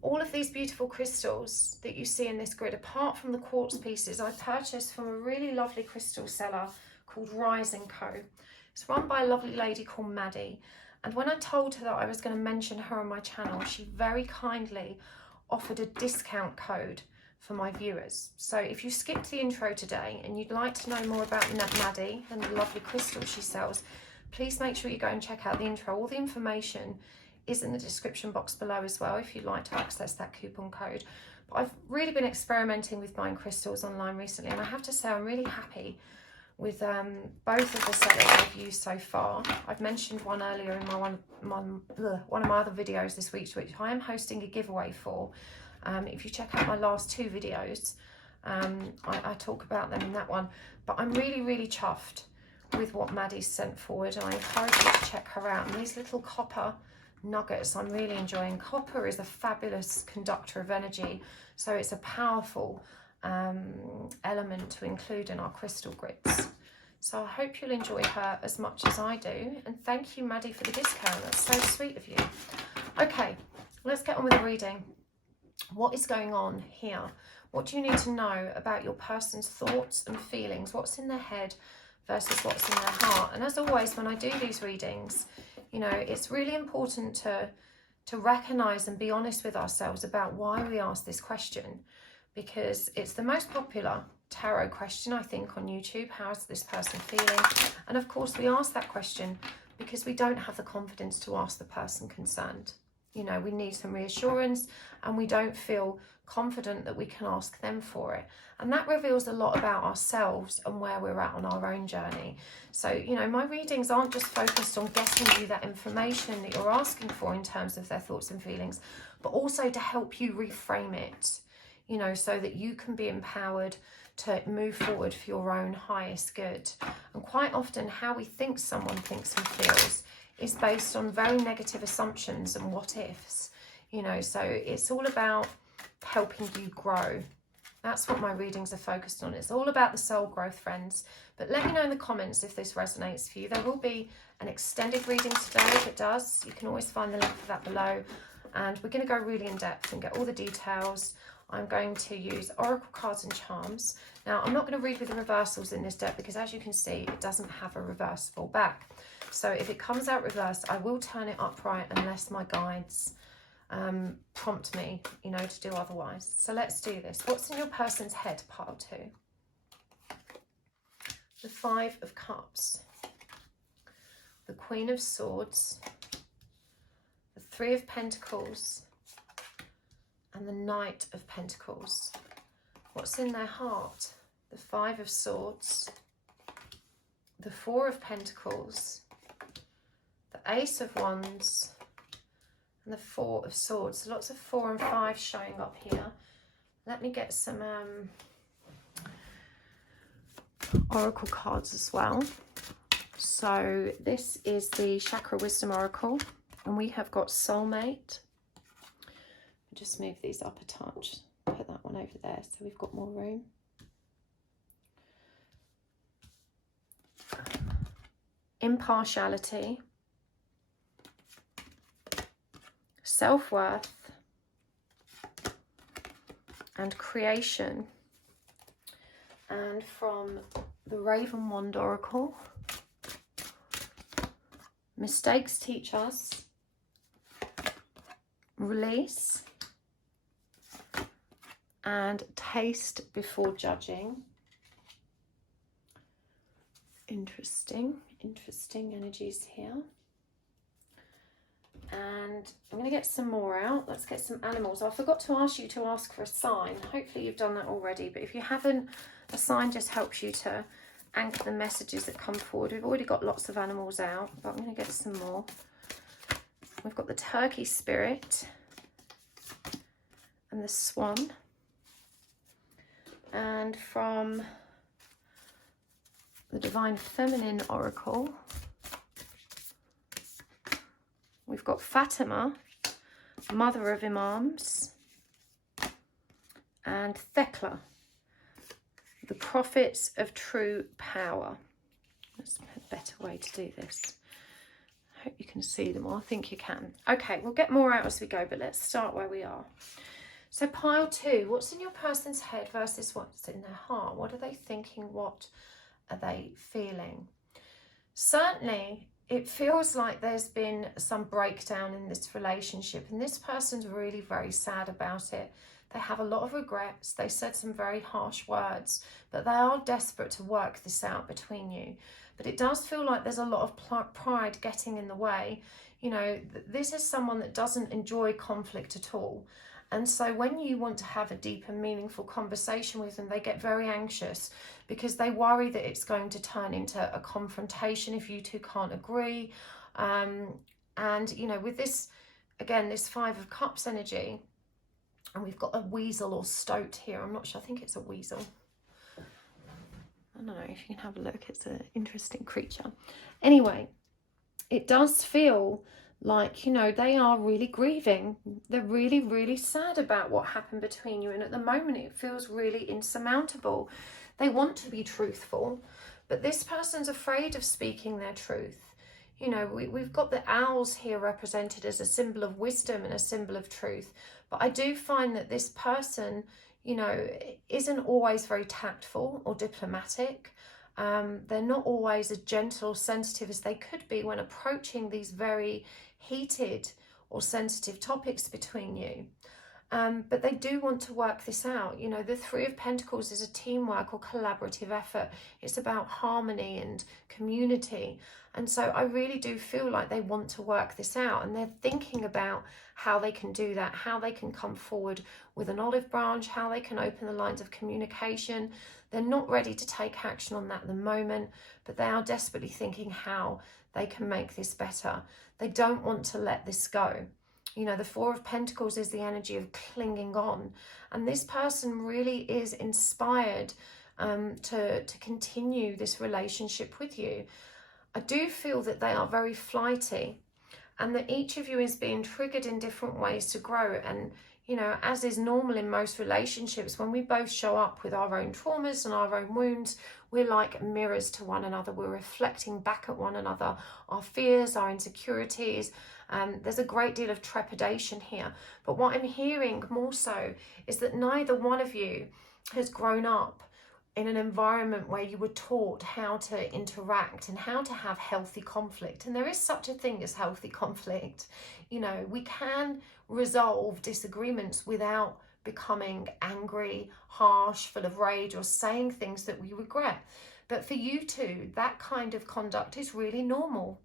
all of these beautiful crystals that you see in this grid, apart from the quartz pieces, I purchased from a really lovely crystal seller called Rise & Co. It's run by a lovely lady called Maddie. And when I told her that I was going to mention her on my channel, she very kindly offered a discount code for my viewers. So if you skipped the intro today and you'd like to know more about Maddie and the lovely crystals she sells, please make sure you go and check out the intro. All the information is in the description box below as well if you'd like to access that coupon code. But I've really been experimenting with buying crystals online recently, and I have to say I'm really happy with both of the sellers I've used so far. I've mentioned one earlier in one of my other videos this week, which I am hosting a giveaway for. If you check out my last two videos, I talk about them in that one. But I'm really chuffed with what Maddie's sent forward, and I encourage you to check her out. And these little copper nuggets I'm really enjoying. Copper is a fabulous conductor of energy, so it's a powerful element to include in our crystal grids. So I hope you'll enjoy her as much as I do. And thank you, Maddie, for the discount. That's so sweet of you. Okay, let's get on with the reading. What is going on here? What do you need to know about your person's thoughts and feelings? What's in their head versus what's in their heart? And as always, when I do these readings, you know, it's really important to recognize and be honest with ourselves about why we ask this question, because it's the most popular tarot question, I think, on YouTube. How is this person feeling? And of course, we ask that question because we don't have the confidence to ask the person concerned. You know, we need some reassurance and we don't feel confident that we can ask them for it. And that reveals a lot about ourselves and where we're at on our own journey. So, you know, my readings aren't just focused on getting you that information that you're asking for in terms of their thoughts and feelings, but also to help you reframe it, you know, so that you can be empowered to move forward for your own highest good. And quite often how we think someone thinks and feels is based on very negative assumptions and what ifs, you know, so it's all about helping you grow. That's what my readings are focused on. It's all about the soul growth, friends. But let me know in the comments if this resonates for you. There will be an extended reading today if it does. You can always find the link for that below. And we're going to go really in depth and get all the details. I'm going to use oracle cards and charms. Now, I'm not going to read with the reversals in this deck because, as you can see, it doesn't have a reversible back. So if it comes out reversed, I will turn it upright unless my guides prompt me, you know, to do otherwise. So let's do this. What's in your person's head, pile 2? The 5 of Cups, the Queen of Swords, the 3 of Pentacles, and the Knight of Pentacles. What's in their heart? The 5 of Swords, the 4 of Pentacles, the Ace of Wands, and the 4 of Swords. So lots of 4 and 5 showing up here. Let me get some oracle cards as well. So this is the Chakra Wisdom Oracle, and we have got Soulmate. Just move these up a touch. Put that one over there so we've got more room. Impartiality, self-worth, and creation. And from the Raven Wand Oracle, mistakes teach us, release, and taste before judging. Interesting energies here. And I'm going to get some more out. Let's get some animals. I forgot to ask you to ask for a sign. Hopefully you've done that already, but if you haven't, a sign just helps you to anchor the messages that come forward. We've already got lots of animals out, but I'm going to get some more. We've got the turkey spirit and the swan. And from the Divine Feminine Oracle, we've got Fatima, Mother of Imams, and Thekla, the Prophets of True Power. That's a better way to do this. I hope you can see them all. I think you can. Okay, we'll get more out as we go, but let's start where we are. So pile 2, what's in your person's head versus what's in their heart? What are they thinking? What are they feeling? Certainly, it feels like there's been some breakdown in this relationship, and this person's really very sad about it. They have a lot of regrets. They said some very harsh words, but they are desperate to work this out between you. But it does feel like there's a lot of pride getting in the way. You know, this is someone that doesn't enjoy conflict at all. And so when you want to have a deep and meaningful conversation with them, they get very anxious because they worry that it's going to turn into a confrontation if you two can't agree. And, you know, with this, again, this 5 of Cups energy, and we've got a weasel or stoat here. I'm not sure. I think it's a weasel. I don't know if you can have a look. It's an interesting creature. Anyway, it does feel like, you know, they are really grieving. They're really, really sad about what happened between you. And at the moment, it feels really insurmountable. They want to be truthful, But this person's afraid of speaking their truth. You know, we've got the owls here represented as a symbol of wisdom and a symbol of truth. But I do find that this person, you know, isn't always very tactful or diplomatic. They're not always as gentle or sensitive as they could be when approaching these very heated or sensitive topics between you. But they do want to work this out. You know, the Three of Pentacles is a teamwork or collaborative effort. It's about harmony and community. And so I really do feel like they want to work this out, and they're thinking about how they can do that, how they can come forward with an olive branch, how they can open the lines of communication. They're not ready to take action on that at the moment, but they are desperately thinking how they can make this better. They don't want to let this go. You know, the Four of Pentacles is the energy of clinging on. And this person really is inspired to continue this relationship with you. I do feel that they are very flighty, and that each of you is being triggered in different ways to grow. And, you know, as is normal in most relationships, when we both show up with our own traumas and our own wounds, we're like mirrors to one another. We're reflecting back at one another, our fears, our insecurities. There's a great deal of trepidation here. But what I'm hearing more so is that neither one of you has grown up in an environment where you were taught how to interact and how to have healthy conflict. And there is such a thing as healthy conflict. You know, we can resolve disagreements without becoming angry, harsh, full of rage, or saying things that we regret. But for you two, that kind of conduct is really normal.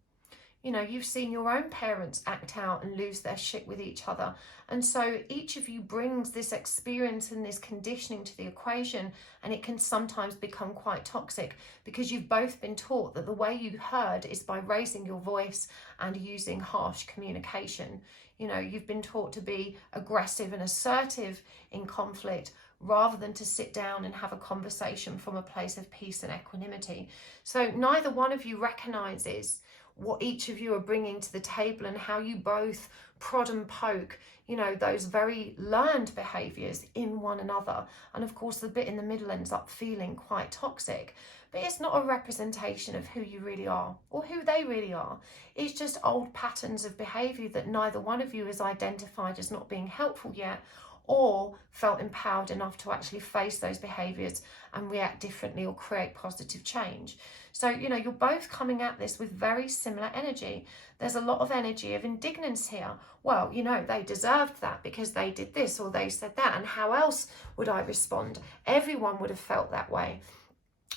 You know, you've seen your own parents act out and lose their shit with each other. And so each of you brings this experience and this conditioning to the equation, and it can sometimes become quite toxic because you've both been taught that the way you herd is by raising your voice and using harsh communication. You know, you've been taught to be aggressive and assertive in conflict rather than to sit down and have a conversation from a place of peace and equanimity. So neither one of you recognizes what each of you are bringing to the table and how you both prod and poke, you know, those very learned behaviors in one another. And of course, the bit in the middle ends up feeling quite toxic. But it's not a representation of who you really are or who they really are. It's just old patterns of behavior that neither one of you has identified as not being helpful yet, or felt empowered enough to actually face those behaviors and react differently or create positive change. So, you know, you're both coming at this with very similar energy. There's a lot of energy of indignance here. Well, you know, they deserved that because they did this or they said that, and how else would I respond? Everyone would have felt that way.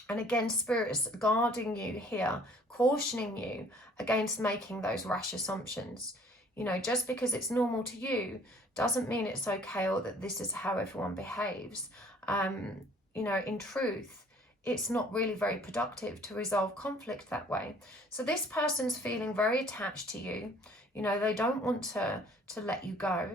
And again, Spirit's guarding you here, cautioning you against making those rash assumptions. You know, just because it's normal to you doesn't mean it's okay or that this is how everyone behaves. You know, in truth, it's not really very productive to resolve conflict that way. So this person's feeling very attached to you. You know, they don't want to let you go.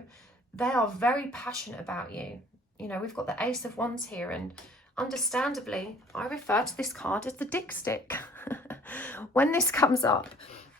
They are very passionate about you. You know, we've got the Ace of Wands here, and understandably, I refer to this card as the dick stick. When this comes up,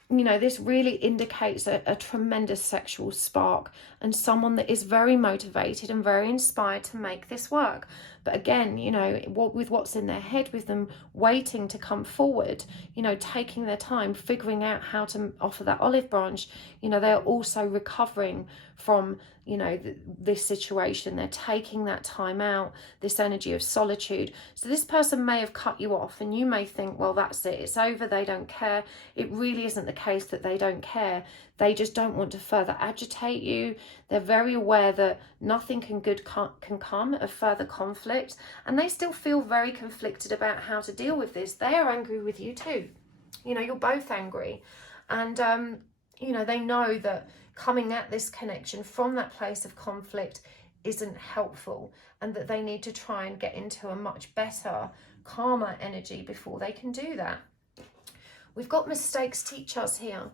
you know, this really indicates a tremendous sexual spark and someone that is very motivated and very inspired to make this work. But again, you know, with what's in their head, with them waiting to come forward, you know, taking their time, figuring out how to offer that olive branch, you know, they're also recovering from, you know, this situation. They're taking that time out, this energy of solitude. So this person may have cut you off and you may think, well, that's it, it's over, they don't care. It really isn't the case that they don't care. They just don't want to further agitate you. They're very aware that nothing good can come of further conflict, and they still feel very conflicted about how to deal with this. They are angry with you too. You know, you're both angry, and you know, they know that coming at this connection from that place of conflict isn't helpful, and that they need to try and get into a much better, calmer energy before they can do that. We've got mistakes teach us here.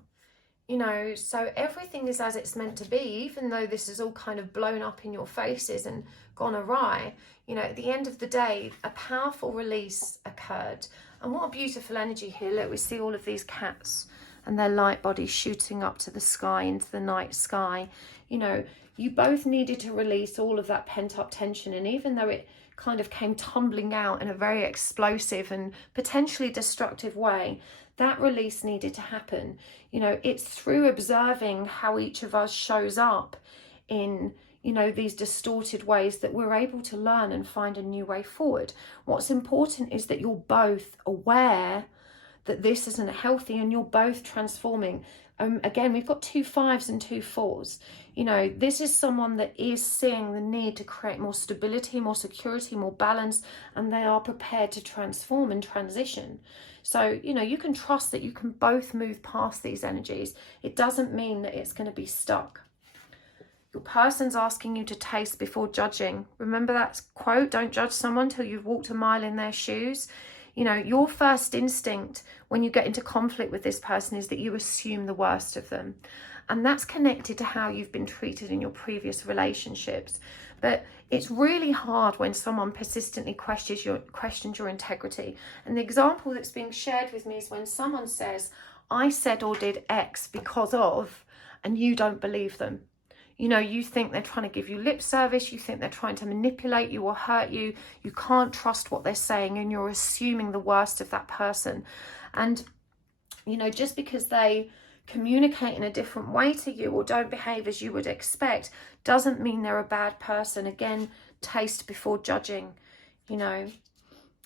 You know, so everything is as it's meant to be, even though this is all kind of blown up in your faces and gone awry. You know, at the end of the day, a powerful release occurred. And what a beautiful energy here. Look, we see all of these cats and their light bodies shooting up to the sky, into the night sky. You know, you both needed to release all of that pent up tension. And even though it kind of came tumbling out in a very explosive and potentially destructive way, that release needed to happen. You know, it's through observing how each of us shows up in, you know, these distorted ways that we're able to learn and find a new way forward. What's important is that you're both aware that this isn't healthy and you're both transforming. Again, we've got 2 5s and 2 4s. You know, this is someone that is seeing the need to create more stability, more security, more balance, and they are prepared to transform and transition. So, you know, you can trust that you can both move past these energies. It doesn't mean that it's going to be stuck. Your person's asking you to taste before judging. Remember that quote, don't judge someone till you've walked a mile in their shoes. You know, your first instinct when you get into conflict with this person is that you assume the worst of them. And that's connected to how you've been treated in your previous relationships. But it's really hard when someone persistently questions your integrity. And the example that's being shared with me is when someone says, I said or did X because of, and you don't believe them. You know, you think they're trying to give you lip service, you think they're trying to manipulate you or hurt you, you can't trust what they're saying, and you're assuming the worst of that person. And, you know, just because they communicate in a different way to you or don't behave as you would expect doesn't mean they're a bad person. Again, taste before judging. You know,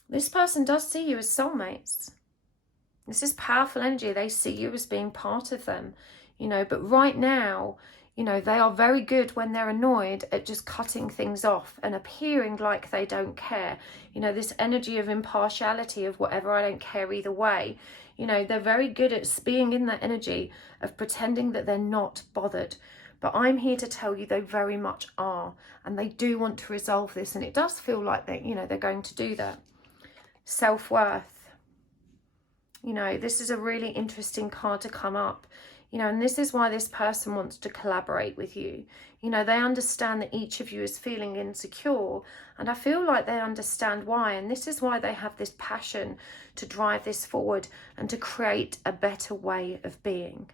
this person does see you as soulmates. This is powerful energy. They see you as being part of them, you know, but right now, you know, they are very good when they're annoyed at just cutting things off and appearing like they don't care. You know, this energy of impartiality of whatever, I don't care either way. You know, they're very good at being in that energy of pretending that they're not bothered. But I'm here to tell you they very much are. And they do want to resolve this. And it does feel like they, you know, they're going to do that. Self-worth. You know, this is a really interesting card to come up. You know, and this is why this person wants to collaborate with you. You know, they understand that each of you is feeling insecure. And I feel like they understand why. And this is why they have this passion to drive this forward and to create a better way of being.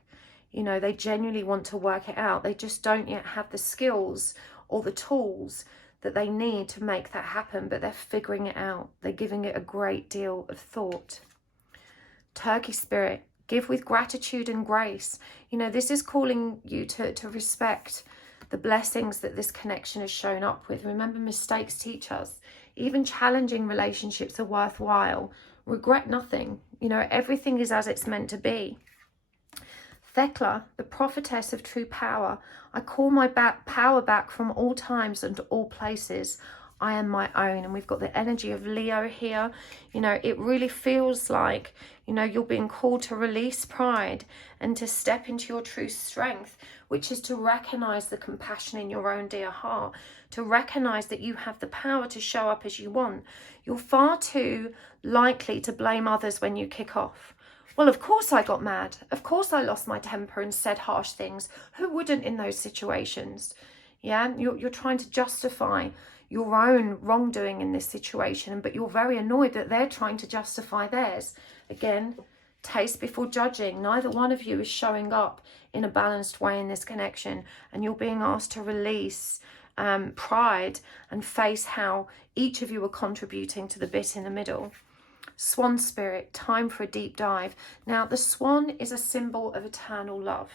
You know, they genuinely want to work it out. They just don't yet have the skills or the tools that they need to make that happen. But they're figuring it out. They're giving it a great deal of thought. Turkey spirit. Give with gratitude and grace. You know, this is calling you to respect the blessings that this connection has shown up with. Remember, mistakes teach us. Even challenging relationships are worthwhile. Regret nothing. You know, everything is as it's meant to be. Thekla, the prophetess of true power. I call my power back from all times and all places. I am my own. And we've got the energy of Leo here. You know, it really feels like, you know, you're being called to release pride and to step into your true strength, which is to recognize the compassion in your own dear heart, to recognize that you have the power to show up as you want. You're far too likely to blame others when you kick off. Well, of course I got mad. Of course I lost my temper and said harsh things. Who wouldn't in those situations? Yeah, you're trying to justify your own wrongdoing in this situation, but you're very annoyed that they're trying to justify theirs. Again, taste before judging. Neither one of you is showing up in a balanced way in this connection, and you're being asked to release pride and face how each of you are contributing to the bit in the middle. Swan spirit, time for a deep dive. Now, the swan is a symbol of eternal love.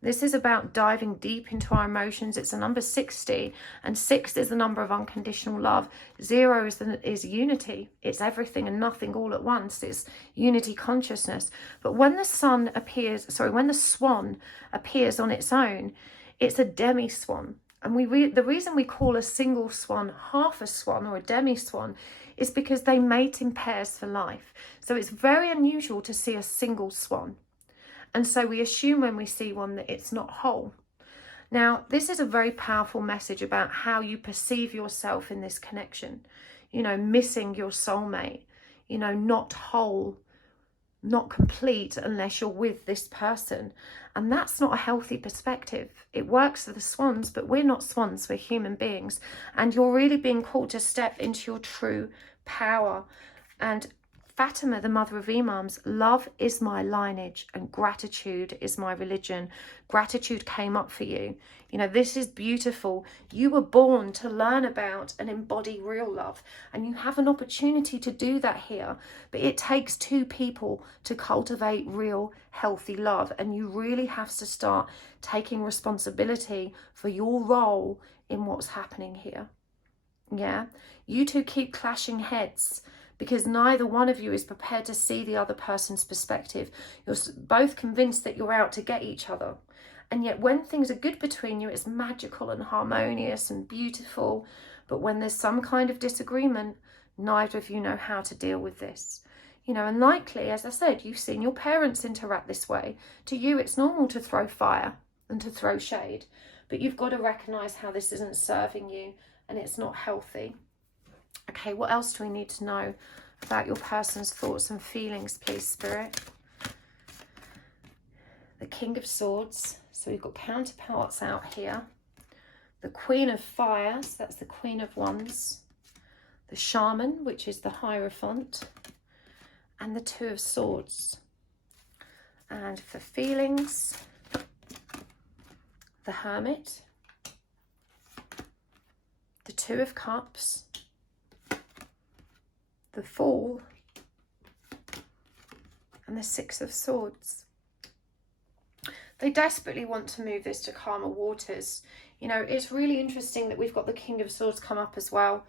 This is about diving deep into our emotions. It's a number 60, and 6 is the number of unconditional love. 0 is unity. It's everything and nothing all at once. It's unity consciousness. But when the swan appears on its own, it's a demi-swan. And the reason we call a single swan half a swan or a demi-swan is because they mate in pairs for life. So it's very unusual to see a single swan. And so we assume when we see one that it's not whole. Now, this is a very powerful message about how you perceive yourself in this connection. You know, missing your soulmate, you know, not whole, not complete unless you're with this person. And that's not a healthy perspective. It works for the swans, but we're not swans, we're human beings. And you're really being called to step into your true power and Fatima, the mother of imams, love is my lineage and gratitude is my religion. Gratitude came up for you. You know, this is beautiful. You were born to learn about and embody real love, and you have an opportunity to do that here. But it takes two people to cultivate real, healthy love, and you really have to start taking responsibility for your role in what's happening here. Yeah, you two keep clashing heads because neither one of you is prepared to see the other person's perspective. You're both convinced that you're out to get each other. And yet when things are good between you, it's magical and harmonious and beautiful. But when there's some kind of disagreement, neither of you know how to deal with this. You know, and likely, as I said, you've seen your parents interact this way. To you, it's normal to throw fire and to throw shade. But you've got to recognise how this isn't serving you and it's not healthy. Okay, what else do we need to know about your person's thoughts and feelings, please, Spirit? The King of Swords. So we've got counterparts out here. The Queen of Fire, so that's the Queen of Wands. The Shaman, which is the Hierophant. And the Two of Swords. And for feelings, the Hermit. The Two of Cups. The Fool, and the Six of Swords. They desperately want to move this to calmer waters. You know, it's really interesting that we've got the King of Swords come up as well.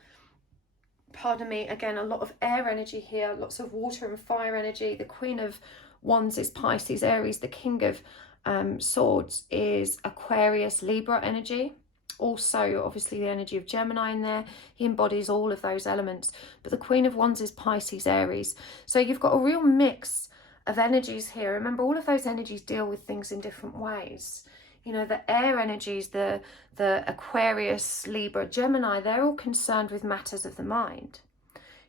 Pardon me, again, a lot of air energy here, lots of water and fire energy. The Queen of Wands is Pisces, Aries. The King of Swords is Aquarius, Libra energy. Also, obviously, the energy of Gemini in there. He embodies all of those elements. But the Queen of Wands is Pisces, Aries. So you've got a real mix of energies here. Remember, all of those energies deal with things in different ways. You know, the air energies, the Aquarius, Libra, Gemini, they're all concerned with matters of the mind.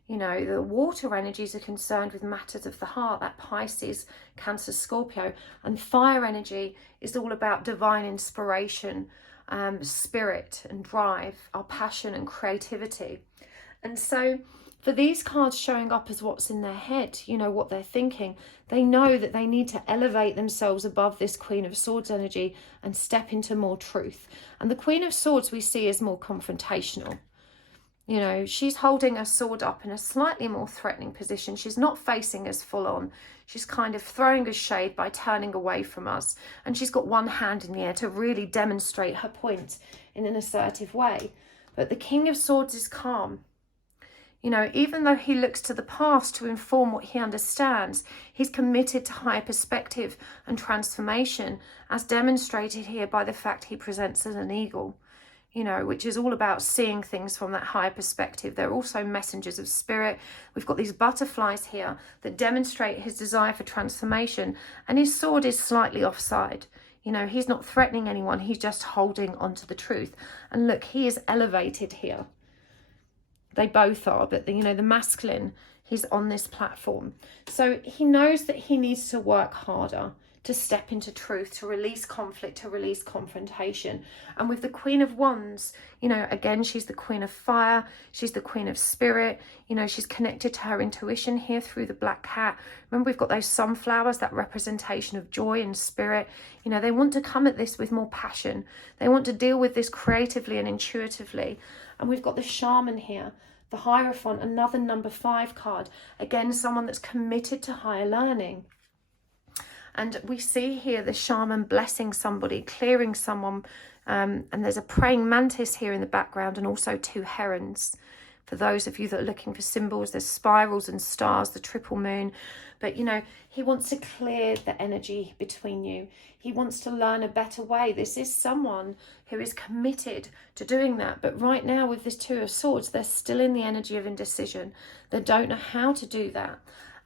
You know, the water energies are concerned with matters of the heart, that Pisces, Cancer, Scorpio. And fire energy is all about divine inspiration, spirit and drive, our passion and creativity. And so for these cards showing up as what's in their head, you know, what they're thinking, they know that they need to elevate themselves above this Queen of Swords energy and step into more truth. And the Queen of Swords we see is more confrontational. You know, she's holding her sword up in a slightly more threatening position. She's not facing us full on. She's kind of throwing us shade by turning away from us. And she's got one hand in the air to really demonstrate her point in an assertive way. But the King of Swords is calm. You know, even though he looks to the past to inform what he understands, he's committed to higher perspective and transformation, as demonstrated here by the fact he presents as an eagle. You know, which is all about seeing things from that higher perspective. They're also messengers of spirit. We've got these butterflies here that demonstrate his desire for transformation, and his sword is slightly offside. You know, he's not threatening anyone, he's just holding onto the truth. And look, he is elevated here. They both are, but you know, the masculine, he's on this platform. So he knows that he needs to work harder to step into truth, to release conflict, to release confrontation. And with the Queen of Wands, you know, again, she's the Queen of Fire, she's the Queen of Spirit, you know, she's connected to her intuition here through the black cat. Remember, we've got those sunflowers, that representation of joy and spirit. You know, they want to come at this with more passion. They want to deal with this creatively and intuitively. And we've got the shaman here, the Hierophant, another number 5 card. Again, someone that's committed to higher learning. And we see here the shaman blessing somebody, clearing someone. And there's a praying mantis here in the background, and also 2 herons. For those of you that are looking for symbols, there's spirals and stars, the triple moon. But, you know, he wants to clear the energy between you. He wants to learn a better way. This is someone who is committed to doing that. But right now with this 2 of Swords, they're still in the energy of indecision. They don't know how to do that.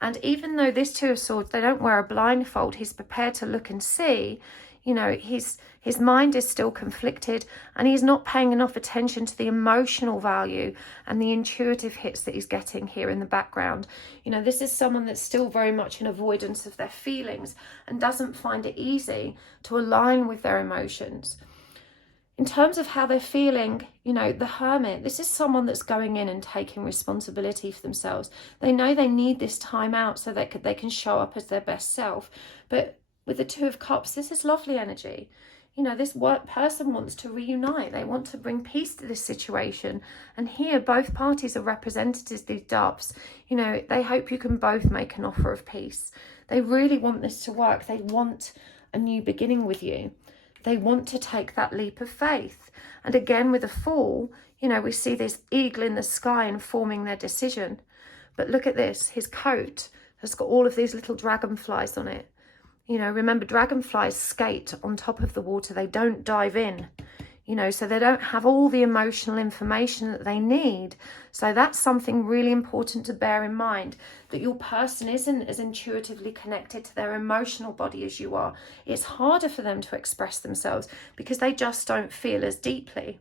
And even though this 2 of Swords, they don't wear a blindfold, he's prepared to look and see, you know, his mind is still conflicted, and he's not paying enough attention to the emotional value and the intuitive hits that he's getting here in the background. You know, this is someone that's still very much in avoidance of their feelings and doesn't find it easy to align with their emotions. In terms of how they're feeling, you know, the Hermit, this is someone that's going in and taking responsibility for themselves. They know they need this time out so they can show up as their best self. But with the Two of Cups, this is lovely energy. You know, this person wants to reunite. They want to bring peace to this situation. And here, both parties are represented as these doves. You know, they hope you can both make an offer of peace. They really want this to work. They want a new beginning with you. They want to take that leap of faith. And again, with a Fool, you know, we see this eagle in the sky informing their decision. But look at this. His coat has got all of these little dragonflies on it. You know, remember, dragonflies skate on top of the water. They don't dive in, you know, so they don't have all the emotional information that they need. So that's something really important to bear in mind, that your person isn't as intuitively connected to their emotional body as you are. It's harder for them to express themselves because they just don't feel as deeply.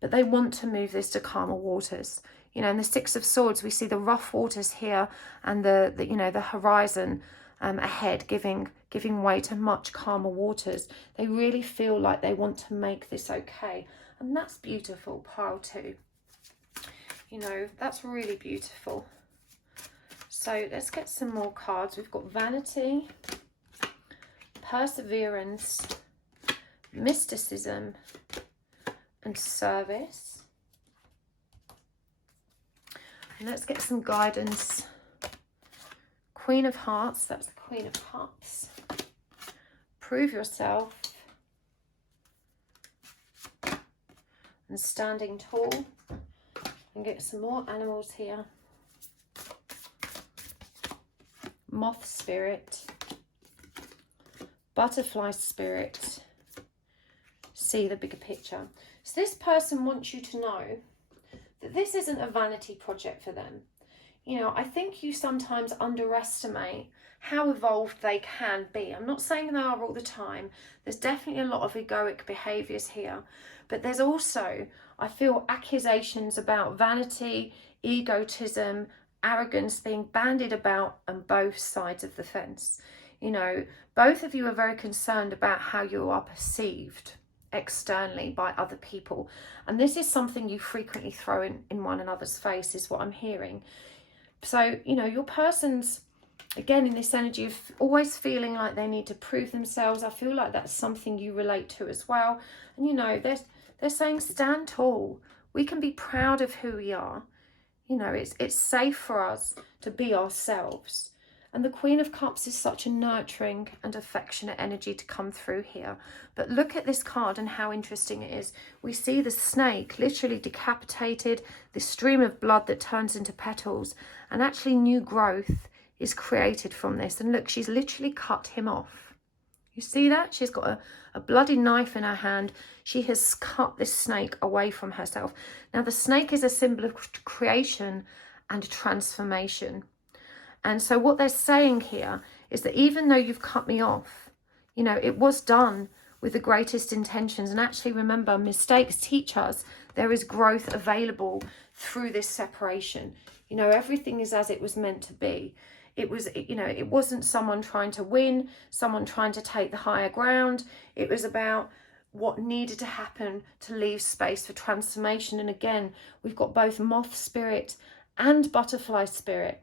But they want to move this to calmer waters. You know, in the Six of Swords, we see the rough waters here and the you know, the horizon ahead, giving way to much calmer waters. They really feel like they want to make this okay, and that's beautiful. Pile 2, you know, that's really beautiful. So let's get some more cards. We've got Vanity, Perseverance, Mysticism, and Service. And let's get some guidance. Queen of Hearts, that's the Queen of Cups. Prove Yourself. And Standing Tall. And get some more animals here. Moth Spirit. Butterfly Spirit. See the bigger picture. So this person wants you to know that this isn't a vanity project for them. You know, I think you sometimes underestimate how evolved they can be. I'm not saying they are all the time. There's definitely a lot of egoic behaviours here. But there's also, I feel, accusations about vanity, egotism, arrogance being bandied about on both sides of the fence. You know, both of you are very concerned about how you are perceived externally by other people. And this is something you frequently throw in one another's face, is what I'm hearing. So, you know, your person's, again, in this energy of always feeling like they need to prove themselves. I feel like that's something you relate to as well. And, you know, they're saying stand tall. We can be proud of who we are. You know, it's safe for us to be ourselves. And the Queen of Cups is such a nurturing and affectionate energy to come through here. But look at this card and how interesting it is. We see the snake literally decapitated, this stream of blood that turns into petals, and actually new growth is created from this. And look, she's literally cut him off. You see that? She's got a bloody knife in her hand. She has cut this snake away from herself. Now, the snake is a symbol of creation and transformation. And so what they're saying here is that even though you've cut me off, you know, it was done with the greatest intentions. And actually, remember, mistakes teach us there is growth available through this separation. You know, everything is as it was meant to be. It was, you know, it wasn't someone trying to win, someone trying to take the higher ground. It was about what needed to happen to leave space for transformation. And again, we've got both moth spirit and butterfly spirit.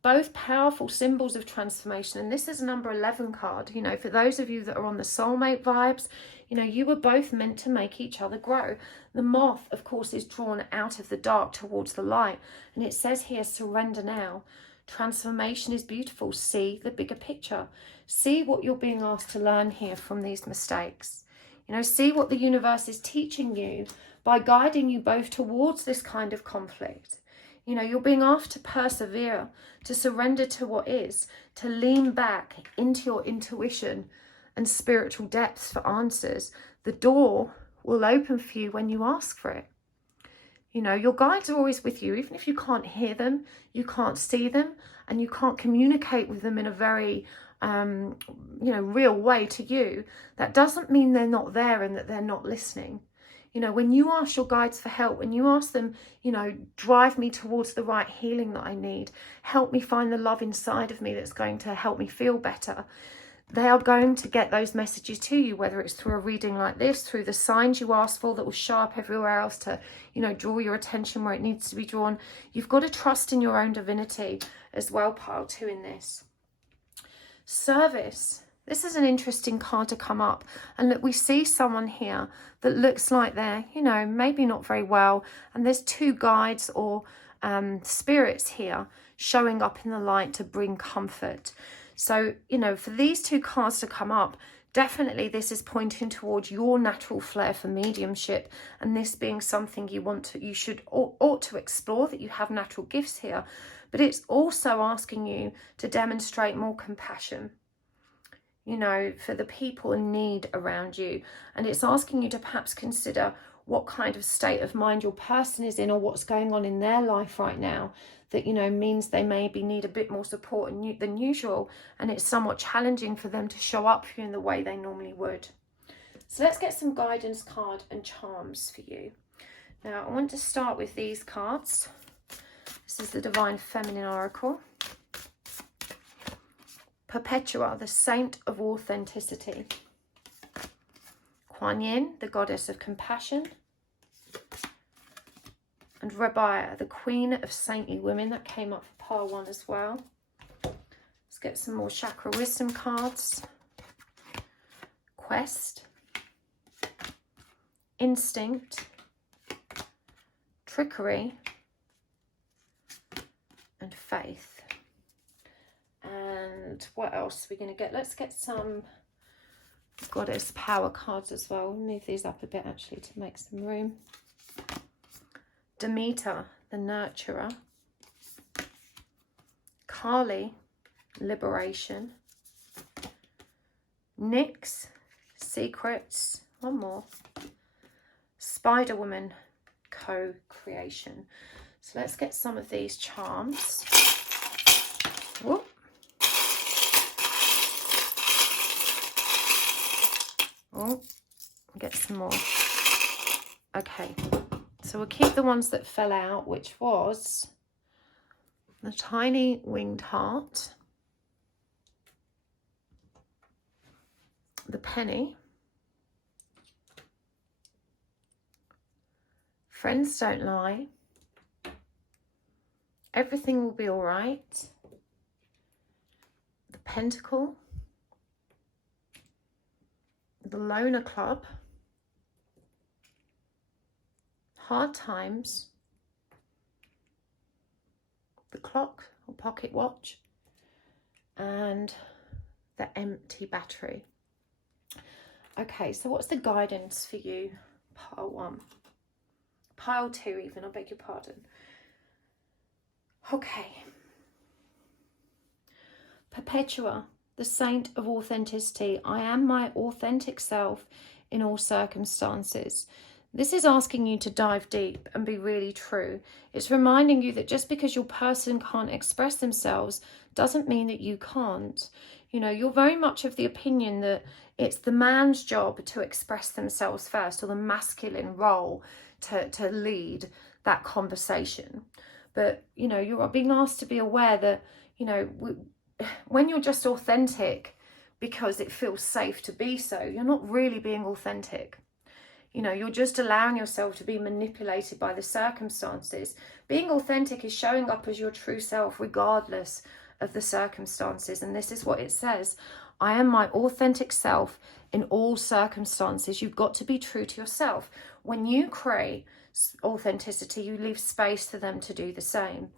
Both powerful symbols of transformation. And this is a number 11 card. You know, for those of you that are on the soulmate vibes, you know, you were both meant to make each other grow. The moth, of course, is drawn out of the dark towards the light. And it says here, surrender now. Transformation is beautiful. See the bigger picture. See what you're being asked to learn here from these mistakes. You know, see what the universe is teaching you by guiding you both towards this kind of conflict. You know, you're being asked to persevere, to surrender to what is, to lean back into your intuition and spiritual depths for answers. The door will open for you when you ask for it. You know, your guides are always with you, even if you can't hear them, you can't see them, and you can't communicate with them in a very, you know, real way to you. That doesn't mean they're not there and that they're not listening. You know, when you ask your guides for help, when you ask them, you know, drive me towards the right healing that I need, help me find the love inside of me that's going to help me feel better, they are going to get those messages to you, whether it's through a reading like this, through the signs you ask for that will show up everywhere else to, you know, draw your attention where it needs to be drawn. You've got to trust in your own divinity as well, pile 2 in this. Service. This is an interesting card to come up. And look, we see someone here that looks like they're, you know, maybe not very well. And there's 2 guides or spirits here showing up in the light to bring comfort. So, you know, for these 2 cards to come up, definitely this is pointing towards your natural flair for mediumship, and this being something you should ought to explore, that you have natural gifts here. But it's also asking you to demonstrate more compassion, you know, for the people in need around you. And it's asking you to perhaps consider what kind of state of mind your person is in, or what's going on in their life right now that, you know, means they maybe need a bit more support than usual, and it's somewhat challenging for them to show up for you in the way they normally would. So let's get some guidance card and charms for you. Now I want to start with these cards. This is the Divine Feminine Oracle. Perpetua, the Saint of Authenticity. Kuan Yin, the Goddess of Compassion. And Rabia, the Queen of Saintly Women. That came up for pile 1 as well. Let's get some more Chakra Wisdom cards. Quest. Instinct. Trickery. And Faith. And what else are we going to get? Let's get some Goddess Power cards as well. We'll move these up a bit actually to make some room. Demeter, the Nurturer. Kali, Liberation. Nyx, Secrets. One more. Spider Woman, Co-creation. So let's get some of these charms. Whoop. Oh, get some more. Okay, so we'll keep the ones that fell out, which was the Tiny Winged Heart, the Penny, Friends Don't Lie, Everything Will Be All Right, the Pentacle, the Loner Club, Hard Times, the Clock or Pocket Watch, and the Empty Battery. Okay, so what's the guidance for you, pile 1? Pile 2 even, I beg your pardon. Okay. Perpetua, the Saint of Authenticity. I am my authentic self in all circumstances. This is asking you to dive deep and be really true. It's reminding you that just because your person can't express themselves doesn't mean that you can't. You know, you're very much of the opinion that it's the man's job to express themselves first, or the masculine role to lead that conversation. But, you know, you're being asked to be aware that, you know, when you're just authentic because it feels safe to be so, you're not really being authentic. You know, you're just allowing yourself to be manipulated by the circumstances. Being authentic is showing up as your true self regardless of the circumstances. And this is what it says. I am my authentic self in all circumstances. You've got to be true to yourself. When you create authenticity, you leave space for them to do the same.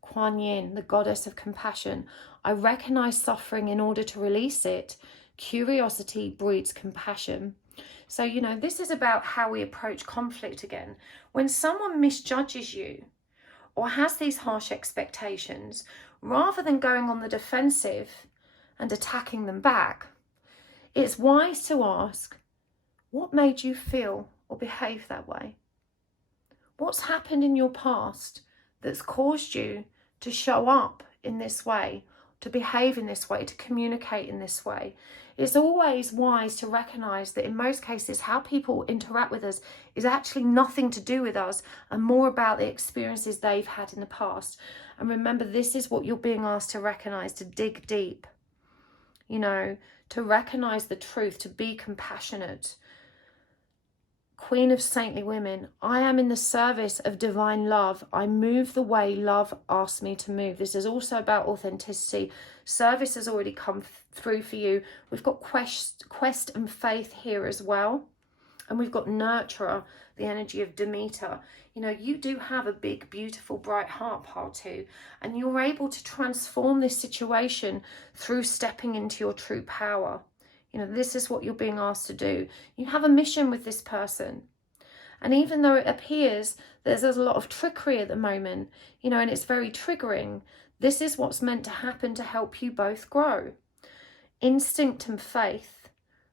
Kuan Yin, the Goddess of Compassion. I recognize suffering in order to release it. Curiosity breeds compassion. So, you know, this is about how we approach conflict again. When someone misjudges you or has these harsh expectations, rather than going on the defensive and attacking them back, it's wise to ask, what made you feel or behave that way? What's happened in your past that's caused you to show up in this way, to behave in this way, to communicate in this way? It's always wise to recognize that in most cases, how people interact with us is actually nothing to do with us and more about the experiences they've had in the past. And remember, this is what you're being asked to recognize, to dig deep, you know, to recognize the truth, to be compassionate. Queen of saintly women, I am in the service of divine love. I move the way love asks me to move. This is also about authenticity. Service has already come through for you. We've got quest and faith here as well. And we've got nurturer, the energy of Demeter. You know, you do have a big, beautiful, bright heart, Pile 2. And you're able to transform this situation through stepping into your true power. You know, this is what you're being asked to do. You have a mission with this person. And even though it appears there's a lot of trickery at the moment, you know, and it's very triggering, this is what's meant to happen to help you both grow. Instinct and faith.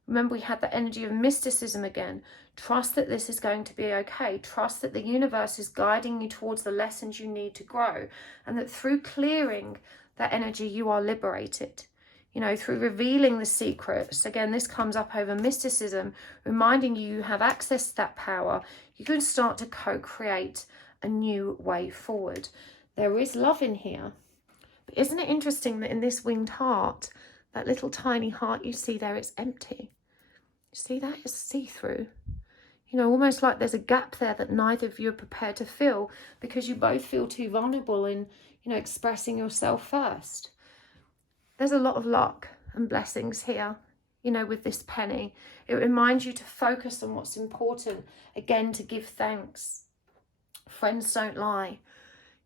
Remember, we had the energy of mysticism again. Trust that this is going to be okay. Trust that the universe is guiding you towards the lessons you need to grow. And that through clearing that energy, you are liberated. You know, through revealing the secrets. Again, this comes up over mysticism, reminding you have access to that power. You can start to co-create a new way forward. There is love in here. But isn't it interesting that in this winged heart, that little tiny heart you see there, it's empty. You see that? It's see-through. You know, almost like there's a gap there that neither of you are prepared to fill because you both feel too vulnerable in, you know, expressing yourself first. There's a lot of luck and blessings here, you know, with this penny. It reminds you to focus on what's important. Again, to give thanks. Friends don't lie.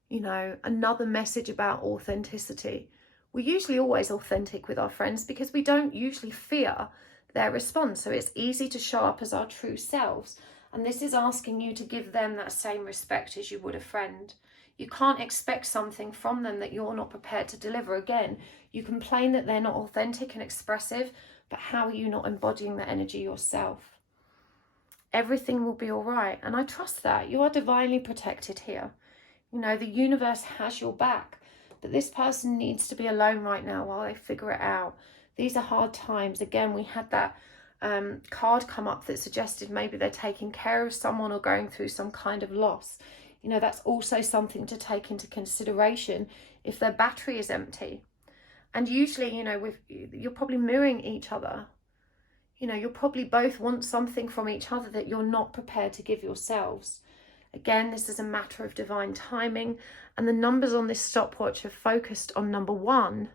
You know, another message about authenticity. We're usually always authentic with our friends because we don't usually fear their response. So it's easy to show up as our true selves. And this is asking you to give them that same respect as you would a friend. You can't expect something from them that you're not prepared to deliver. Again, you complain that they're not authentic and expressive, but how are you not embodying that energy yourself? Everything will be all right. And I trust that. You are divinely protected here. You know, the universe has your back. But this person needs to be alone right now while they figure it out. These are hard times. Again, we had that card come up that suggested maybe they're taking care of someone or going through some kind of loss. You know, that's also something to take into consideration if their battery is empty. And usually, you know, you're probably mirroring each other. You know, you'll probably both want something from each other that you're not prepared to give yourselves. Again, this is a matter of divine timing, and the numbers on this stopwatch are focused on number 1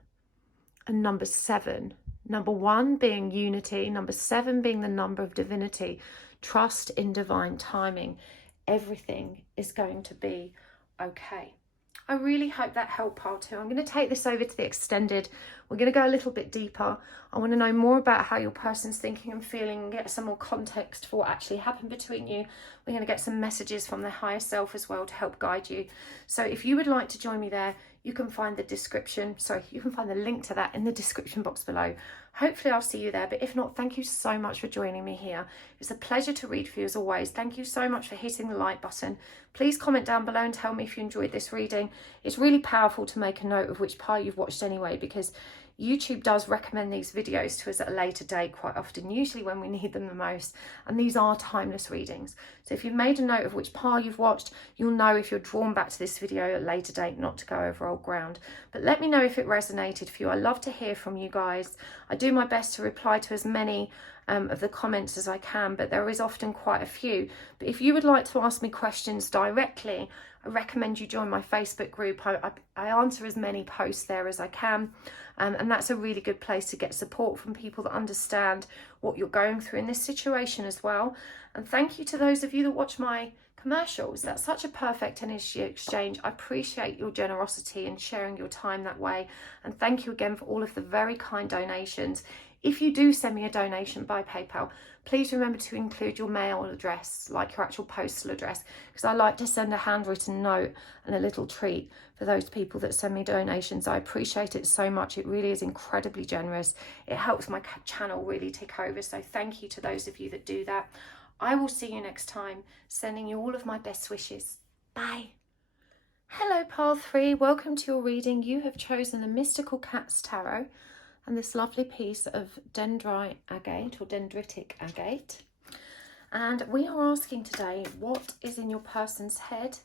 and number 7. Number 1 being unity, number 7 being the number of divinity. Trust in divine timing. Everything is going to be okay. I really hope that helped, Pile 2. I'm going to take this over to the extended. We're going to go a little bit deeper. I want to know more about how your person's thinking and feeling and get some more context for what actually happened between you. We're going to get some messages from their higher self as well to help guide you. So if you would like to join me there, you can find the link to that in the description box below. Hopefully I'll see you there, but if not, thank you so much for joining me here. It's a pleasure to read for you as always. Thank you so much for hitting the like button. Please comment down below and tell me if you enjoyed this reading. It's really powerful to make a note of which pile you've watched anyway, because YouTube does recommend these videos to us at a later date quite often, usually when we need them the most, and these are timeless readings. So if you've made a note of which pile you've watched, you'll know if you're drawn back to this video at a later date, not to go over old ground. But let me know if it resonated for you. I love to hear from you guys. I do my best to reply to as many of the comments as I can, but there is often quite a few. But if you would like to ask me questions directly, I recommend you join my Facebook group. I answer as many posts there as I can, and that's a really good place to get support from people that understand what you're going through in this situation as well. And thank you to those of you that watch my commercials. That's such a perfect energy exchange. I appreciate your generosity and sharing your time that way. And thank you again for all of the very kind donations. If you do send me a donation by PayPal, please remember to include your mail address, like your actual postal address, because I like to send a handwritten note and a little treat for those people that send me donations. I appreciate it so much. It really is incredibly generous. It helps my channel really tick over. So thank you to those of you that do that. I will see you next time, sending you all of my best wishes. Bye. Hello, Pile 3. Welcome to your reading. You have chosen the Mystical Cats Tarot and this lovely piece of dendrite agate or dendritic agate. And we are asking today, what is in your person's head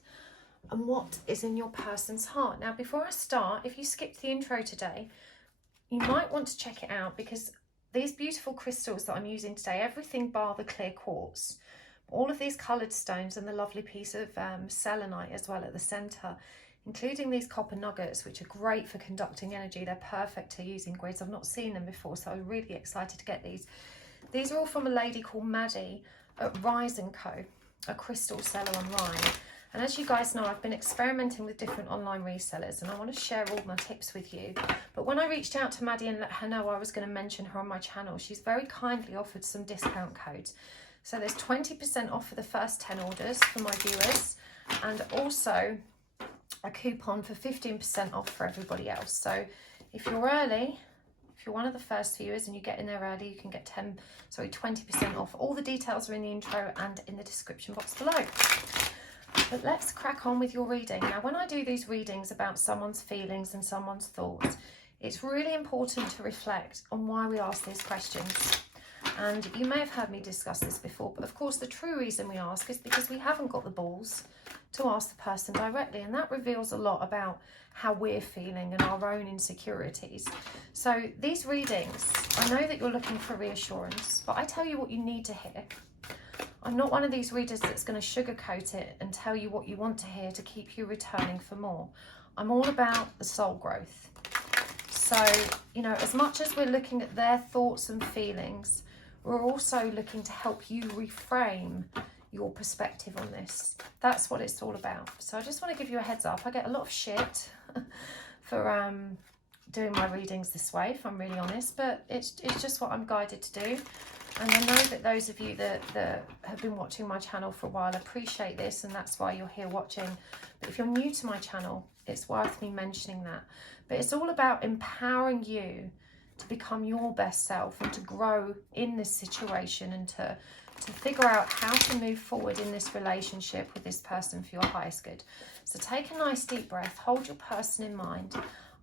and what is in your person's heart? Now, before I start, if you skipped the intro today, you might want to check it out, because these beautiful crystals that I'm using today, everything bar the clear quartz, all of these coloured stones and the lovely piece of selenite as well at the centre, including these copper nuggets, which are great for conducting energy. They're perfect to use in grids. I've not seen them before, so I'm really excited to get these. These are all from a lady called Maddie at Rise & Co, a crystal seller online. And as you guys know, I've been experimenting with different online resellers, and I want to share all my tips with you. But when I reached out to Maddie and let her know I was going to mention her on my channel, she's very kindly offered some discount codes. So there's 20% off for the first 10 orders for my viewers, and also a coupon for 15% off for everybody else. So if you're early, if you're one of the first viewers and you get in there early, you can get 20% off. All the details are in the intro and in the description box below. But let's crack on with your reading. Now, when I do these readings about someone's feelings and someone's thoughts, it's really important to reflect on why we ask these questions. And you may have heard me discuss this before, but of course the true reason we ask is because we haven't got the balls to ask the person directly, and that reveals a lot about how we're feeling and our own insecurities. So these readings, I know that you're looking for reassurance, but I tell you what you need to hear. I'm not one of these readers that's going to sugarcoat it and tell you what you want to hear to keep you returning for more. I'm all about the soul growth. So, you know, as much as we're looking at their thoughts and feelings, we're also looking to help you reframe your perspective on this. That's what it's all about. So I just want to give you a heads up. I get a lot of shit for doing my readings this way, if I'm really honest, but it's just what I'm guided to do. And I know that those of you that have been watching my channel for a while appreciate this, and that's why you're here watching. But if you're new to my channel, it's worth me mentioning that. But it's all about empowering you to become your best self and to grow in this situation, and to figure out how to move forward in this relationship with this person for your highest good. So take a nice deep breath, hold your person in mind,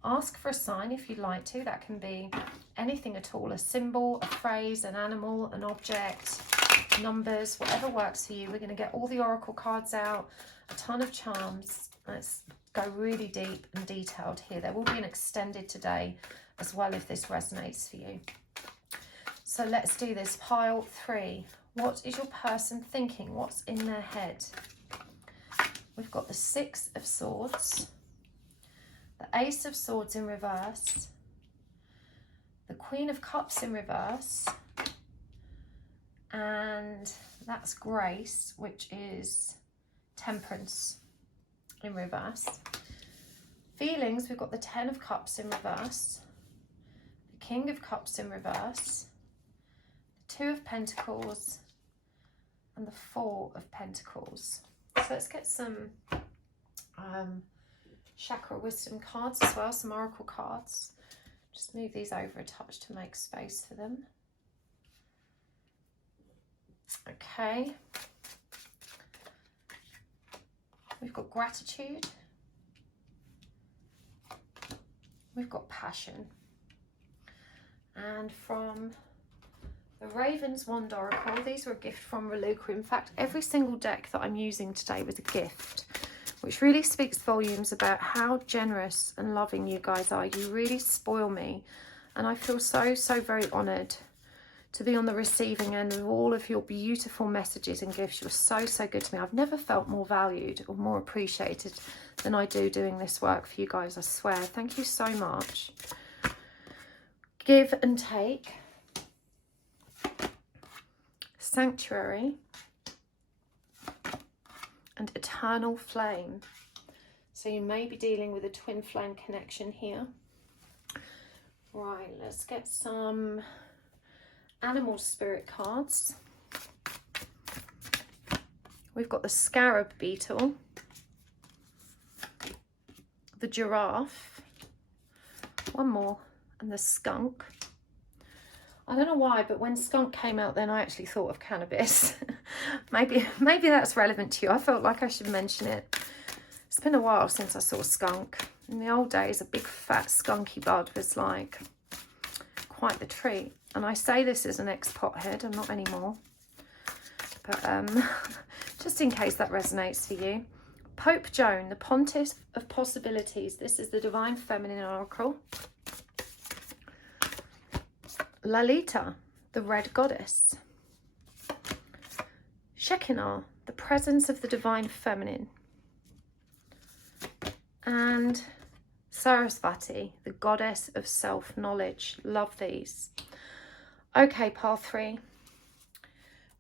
ask for a sign if you'd like to. That can be anything at all, a symbol, a phrase, an animal, an object, numbers, whatever works for you. We're going to get all the oracle cards out, a ton of charms. Let's go really deep and detailed here. There will be an extended today as well if this resonates for you. So let's do this. Pile 3. What is your person thinking? What's in their head? We've got the 6 of Swords, the Ace of Swords in reverse, the Queen of Cups in reverse, and that's Grace, which is Temperance in reverse. Feelings, we've got the 10 of Cups in reverse, the King of Cups in reverse, the 2 of Pentacles, and the 4 of Pentacles. So let's get some Chakra wisdom cards as well, some oracle cards. Just move these over a touch to make space for them. Okay. We've got gratitude. We've got passion. And from the Raven's Wand Oracle, these were a gift from Raluca. In fact, every single deck that I'm using today was a gift, which really speaks volumes about how generous and loving you guys are. You really spoil me, and I feel so very honoured to be on the receiving end of all of your beautiful messages and gifts. You're so good to me. I've never felt more valued or more appreciated than I do doing this work for you guys, I swear. Thank you so much. Give and take. Sanctuary. And eternal flame. So you may be dealing with a twin flame connection here. Right, let's get some animal spirit cards. We've got the scarab beetle, the giraffe, one more, and the skunk. I don't know why, but when skunk came out, then I actually thought of cannabis. maybe that's relevant to you. I felt like I should mention it. It's been a while since I saw skunk. In the old days, a big fat skunky bud was like quite the treat. And I say this as an ex-pothead, I'm not anymore. But just in case that resonates for you. Pope Joan, the Pontiff of Possibilities. This is the Divine Feminine Oracle. Lalita, the red goddess. Shekinah, the presence of the divine feminine. And Sarasvati, the goddess of self-knowledge. Love these. Okay, pile 3.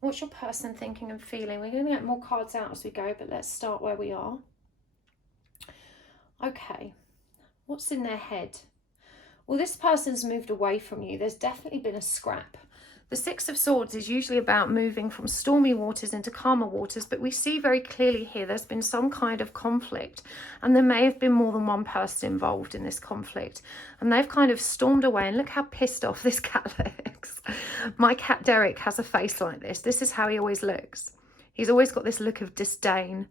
What's your person thinking and feeling? We're going to get more cards out as we go, but let's start where we are. Okay, what's in their head? Well, this person's moved away from you. There's definitely been a scrap. The Six of Swords is usually about moving from stormy waters into calmer waters, but we see very clearly here there's been some kind of conflict, and there may have been more than one person involved in this conflict, and they've kind of stormed away. And look how pissed off this cat looks. My cat Derek has a face like this. This is how he always looks. He's always got this look of disdain.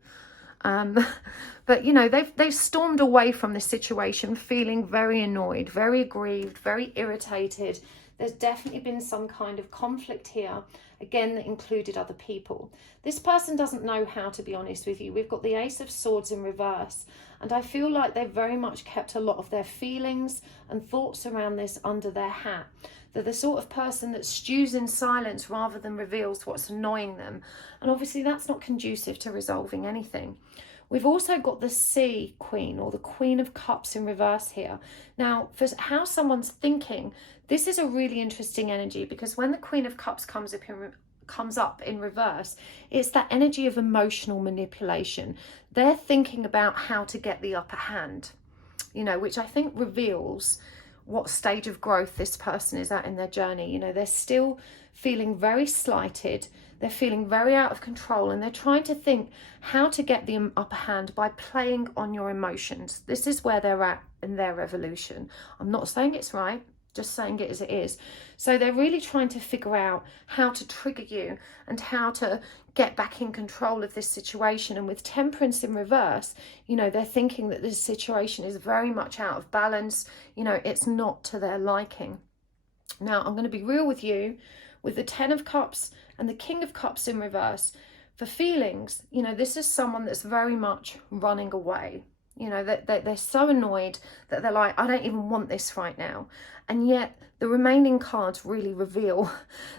But you know, they've stormed away from this situation feeling very annoyed, very aggrieved, very irritated. There's definitely been some kind of conflict here, again, that included other people. This person doesn't know how to be honest with you. We've got the Ace of Swords in reverse, and I feel like they've very much kept a lot of their feelings and thoughts around this under their hat. They're the sort of person that stews in silence rather than reveals what's annoying them. And obviously that's not conducive to resolving anything. We've also got the Sea Queen, or the Queen of Cups in reverse here. Now, for how someone's thinking, this is a really interesting energy, because when the Queen of Cups comes up in reverse, it's that energy of emotional manipulation. They're thinking about how to get the upper hand, you know, which I think reveals what stage of growth this person is at in their journey. You know, they're still feeling very slighted, they're feeling very out of control, and they're trying to think how to get the upper hand by playing on your emotions. This is where they're at in their evolution. I'm not saying it's right, just saying it as it is. So they're really trying to figure out how to trigger you and how to get back in control of this situation. And with Temperance in reverse, you know, they're thinking that this situation is very much out of balance. You know, it's not to their liking. Now, I'm going to be real with you. With the Ten of Cups and the King of Cups in reverse, for feelings, you know, this is someone that's very much running away. You know, they're so annoyed that they're like, I don't even want this right now. And yet the remaining cards really reveal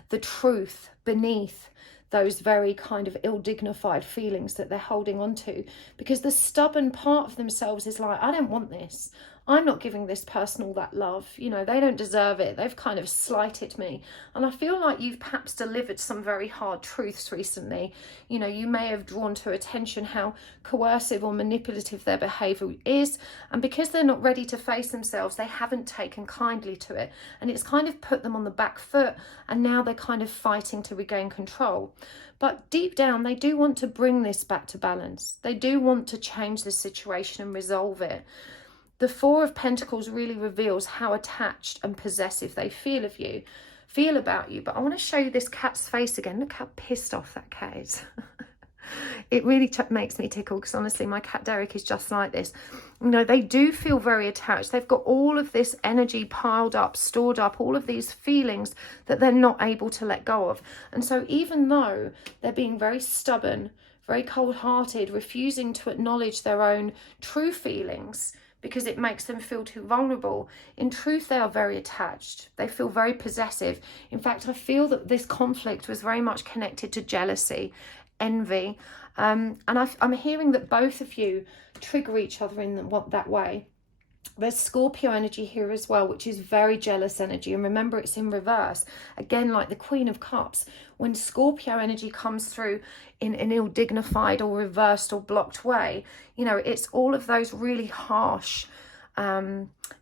the truth beneath those very kind of ill-dignified feelings that they're holding on to, because the stubborn part of themselves is like, I don't want this. I'm not giving this person all that love. You know, they don't deserve it. They've kind of slighted me. And I feel like you've perhaps delivered some very hard truths recently. You know, you may have drawn to attention how coercive or manipulative their behaviour is. And because they're not ready to face themselves, they haven't taken kindly to it. And it's kind of put them on the back foot. And now they're kind of fighting to regain control. But deep down, they do want to bring this back to balance. They do want to change the situation and resolve it. The Four of Pentacles really reveals how attached and possessive they feel about you. But I want to show you this cat's face again. Look how pissed off that cat is. It really makes me tickle, because honestly, my cat Derek is just like this. You know, they do feel very attached. They've got all of this energy piled up, stored up, all of these feelings that they're not able to let go of. And so even though they're being very stubborn, very cold-hearted, refusing to acknowledge their own true feelings, because it makes them feel too vulnerable, in truth, they are very attached. They feel very possessive. In fact, I feel that this conflict was very much connected to jealousy, envy. And I'm hearing that both of you trigger each other in that way. There's Scorpio energy here as well, which is very jealous energy. And remember, it's in reverse. Again, like the Queen of Cups, when Scorpio energy comes through in an ill-dignified or reversed or blocked way, you know, it's all of those really harsh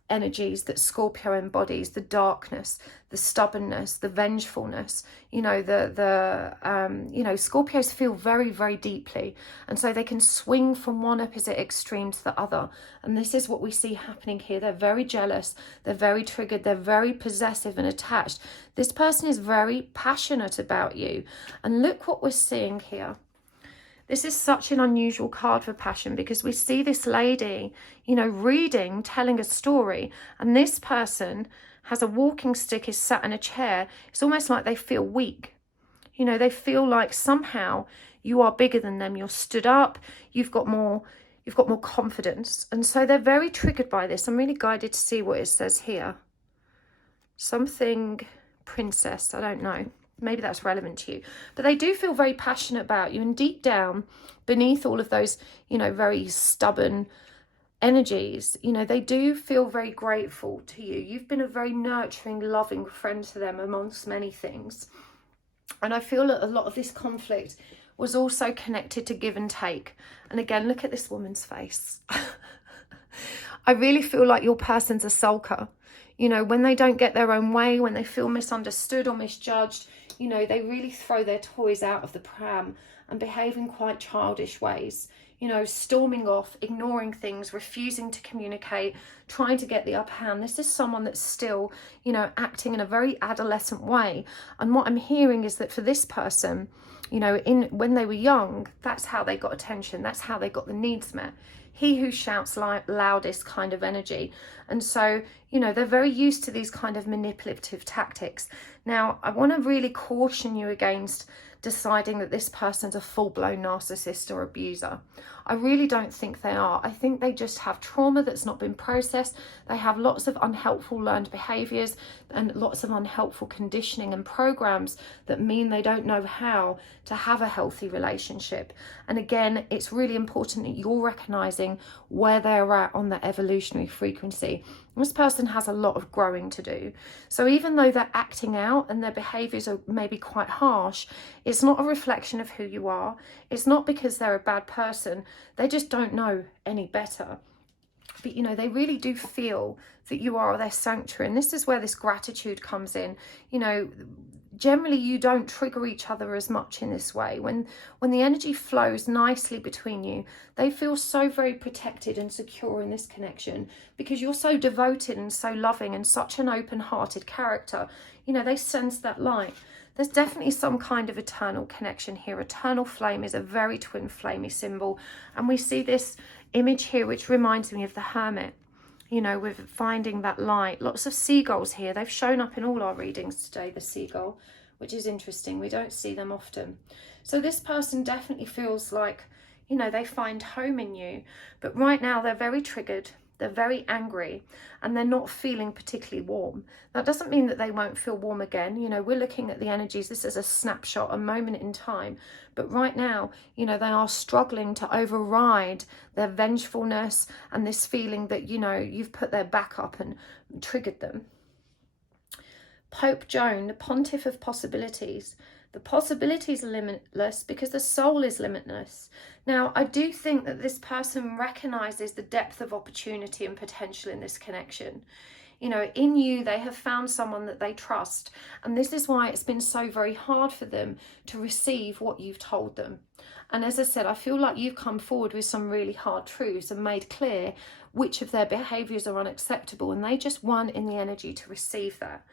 energies that Scorpio embodies: the darkness, the stubbornness, the vengefulness. You know, you know, Scorpios feel very, very deeply, and so they can swing from one opposite extreme to the other. And this is what we see happening here. They're very jealous, they're very triggered, they're very possessive and attached. This person is very passionate about you. And look what we're seeing here. This is such an unusual card for passion, because we see this lady, you know, reading, telling a story, and this person has a walking stick, is sat in a chair. It's almost like they feel weak. You know, they feel like somehow you are bigger than them. You're stood up, you've got more confidence. And so they're very triggered by this. I'm really guided to see what it says here. Something Princess, I don't know. Maybe that's relevant to you. But they do feel very passionate about you. And deep down, beneath all of those, you know, very stubborn energies, you know, they do feel very grateful to you. You've been a very nurturing, loving friend to them amongst many things. And I feel that a lot of this conflict was also connected to give and take. And again, look at this woman's face. I really feel like your person's a sulker. You know, when they don't get their own way, when they feel misunderstood or misjudged, you know, they really throw their toys out of the pram and behave in quite childish ways. You know, storming off, ignoring things, refusing to communicate, trying to get the upper hand. This is someone that's still, you know, acting in a very adolescent way. And what I'm hearing is that for this person, you know, when they were young, that's how they got attention. That's how they got the needs met. He who shouts loudest kind of energy. And so, you know, they're very used to these kind of manipulative tactics. Now, I want to really caution you against deciding that this person's a full-blown narcissist or abuser. I really don't think they are. I think they just have trauma that's not been processed. They have lots of unhelpful learned behaviors and lots of unhelpful conditioning and programs that mean they don't know how to have a healthy relationship. And again, it's really important that you're recognizing where they're at on the evolutionary frequency. This person has a lot of growing to do. So even though they're acting out and their behaviors are maybe quite harsh, it's not a reflection of who you are. It's not because they're a bad person. They just don't know any better. But, you know, they really do feel that you are their sanctuary. And this is where this gratitude comes in. You know, generally you don't trigger each other as much in this way. When the energy flows nicely between you, they feel so very protected and secure in this connection because you're so devoted and so loving and such an open-hearted character. You know, they sense that light. There's definitely some kind of eternal connection here. Eternal flame is a very twin flamey symbol. And we see this image here, which reminds me of the hermit, you know, with finding that light. Lots of seagulls here. They've shown up in all our readings today, the seagull, which is interesting. We don't see them often. So this person definitely feels like, you know, they find home in you. But right now they're very triggered. They're very angry and they're not feeling particularly warm. That doesn't mean that they won't feel warm again. You know, we're looking at the energies. This is a snapshot, a moment in time. But right now, you know, they are struggling to override their vengefulness and this feeling that, you know, you've put their back up and triggered them. Pope Joan, the pontiff of possibilities. The possibilities are limitless because the soul is limitless. Now, I do think that this person recognizes the depth of opportunity and potential in this connection. You know, in you, they have found someone that they trust. And this is why it's been so very hard for them to receive what you've told them. And as I said, I feel like you've come forward with some really hard truths and made clear which of their behaviors are unacceptable. And they just weren't in the energy to receive that.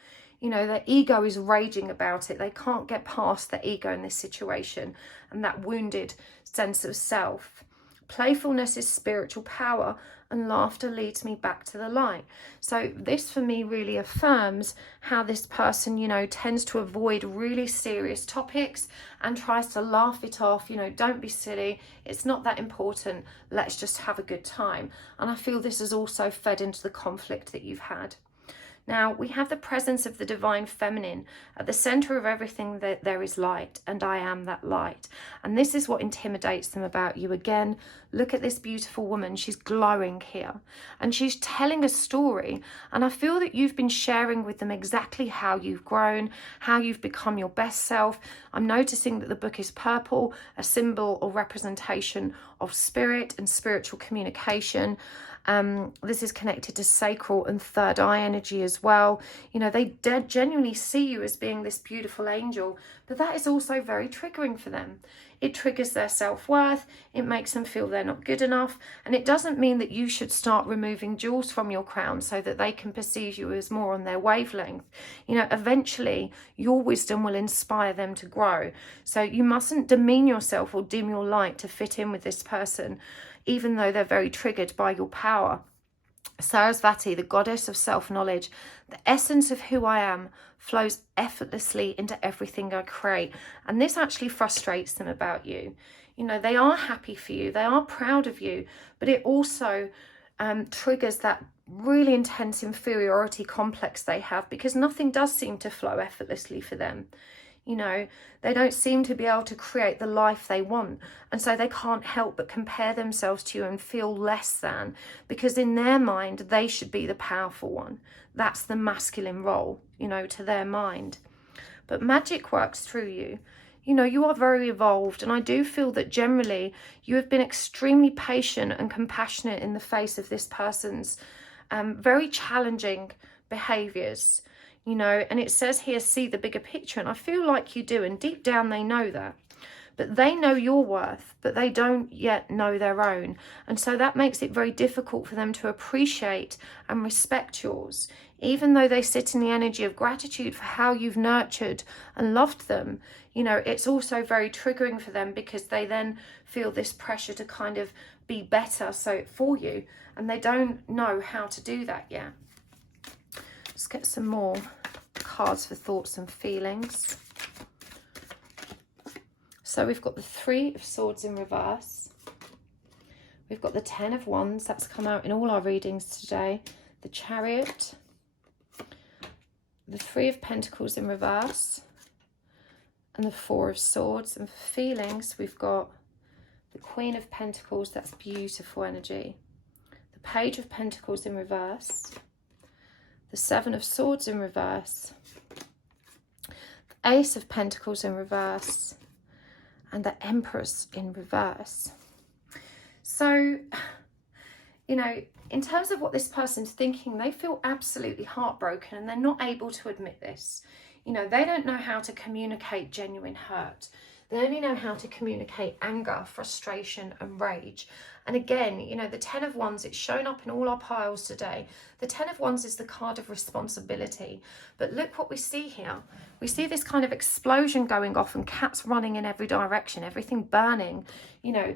You know, their ego is raging about it. They can't get past their ego in this situation and that wounded sense of self. Playfulness is spiritual power and laughter leads me back to the light. So this for me really affirms how this person, you know, tends to avoid really serious topics and tries to laugh it off. You know, don't be silly. It's not that important. Let's just have a good time. And I feel this has also fed into the conflict that you've had. Now, we have the presence of the divine feminine. At the center of everything that there is light, and I am that light. And this is what intimidates them about you. Again, look at this beautiful woman. She's glowing here. And she's telling a story. And I feel that you've been sharing with them exactly how you've grown, how you've become your best self. I'm noticing that the book is purple, a symbol or representation of spirit and spiritual communication. This is connected to sacral and third eye energy as well. You know, they genuinely see you as being this beautiful angel, but that is also very triggering for them. It triggers their self-worth. It makes them feel they're not good enough. And it doesn't mean that you should start removing jewels from your crown so that they can perceive you as more on their wavelength. You know, eventually your wisdom will inspire them to grow. So you mustn't demean yourself or dim your light to fit in with this person, even though they're very triggered by your power. Sarasvati, the goddess of self-knowledge, the essence of who I am flows effortlessly into everything I create. And this actually frustrates them about you. You know, they are happy for you. They are proud of you. But it also triggers that really intense inferiority complex they have, because nothing does seem to flow effortlessly for them. You know, they don't seem to be able to create the life they want. And so they can't help but compare themselves to you and feel less than, because in their mind, they should be the powerful one. That's the masculine role, you know, to their mind. But magic works through you. You know, you are very evolved. And I do feel that generally you have been extremely patient and compassionate in the face of this person's very challenging behaviours. You know, and it says here, see the bigger picture. And I feel like you do. And deep down, they know that. But they know your worth, but they don't yet know their own. And so that makes it very difficult for them to appreciate and respect yours. Even though they sit in the energy of gratitude for how you've nurtured and loved them, you know, it's also very triggering for them, because they then feel this pressure to kind of be better for you. And they don't know how to do that yet. Let's get some more cards for thoughts and feelings. So we've got the 3 of Swords in reverse. We've got the 10 of Wands. That's come out in all our readings today. The Chariot. The 3 of Pentacles in reverse. And the 4 of Swords. And for feelings, we've got the Queen of Pentacles. That's beautiful energy. The Page of Pentacles in reverse. The 7 of Swords in reverse, the Ace of Pentacles in reverse, and the Empress in reverse. So, you know, in terms of what this person's thinking, they feel absolutely heartbroken, and they're not able to admit this. You know, they don't know how to communicate genuine hurt. They only know how to communicate anger, frustration, and rage. And again, you know, the 10 of Wands, it's shown up in all our piles today. The 10 of Wands is the card of responsibility. But look what we see here. We see this kind of explosion going off and cats running in every direction, everything burning. You know,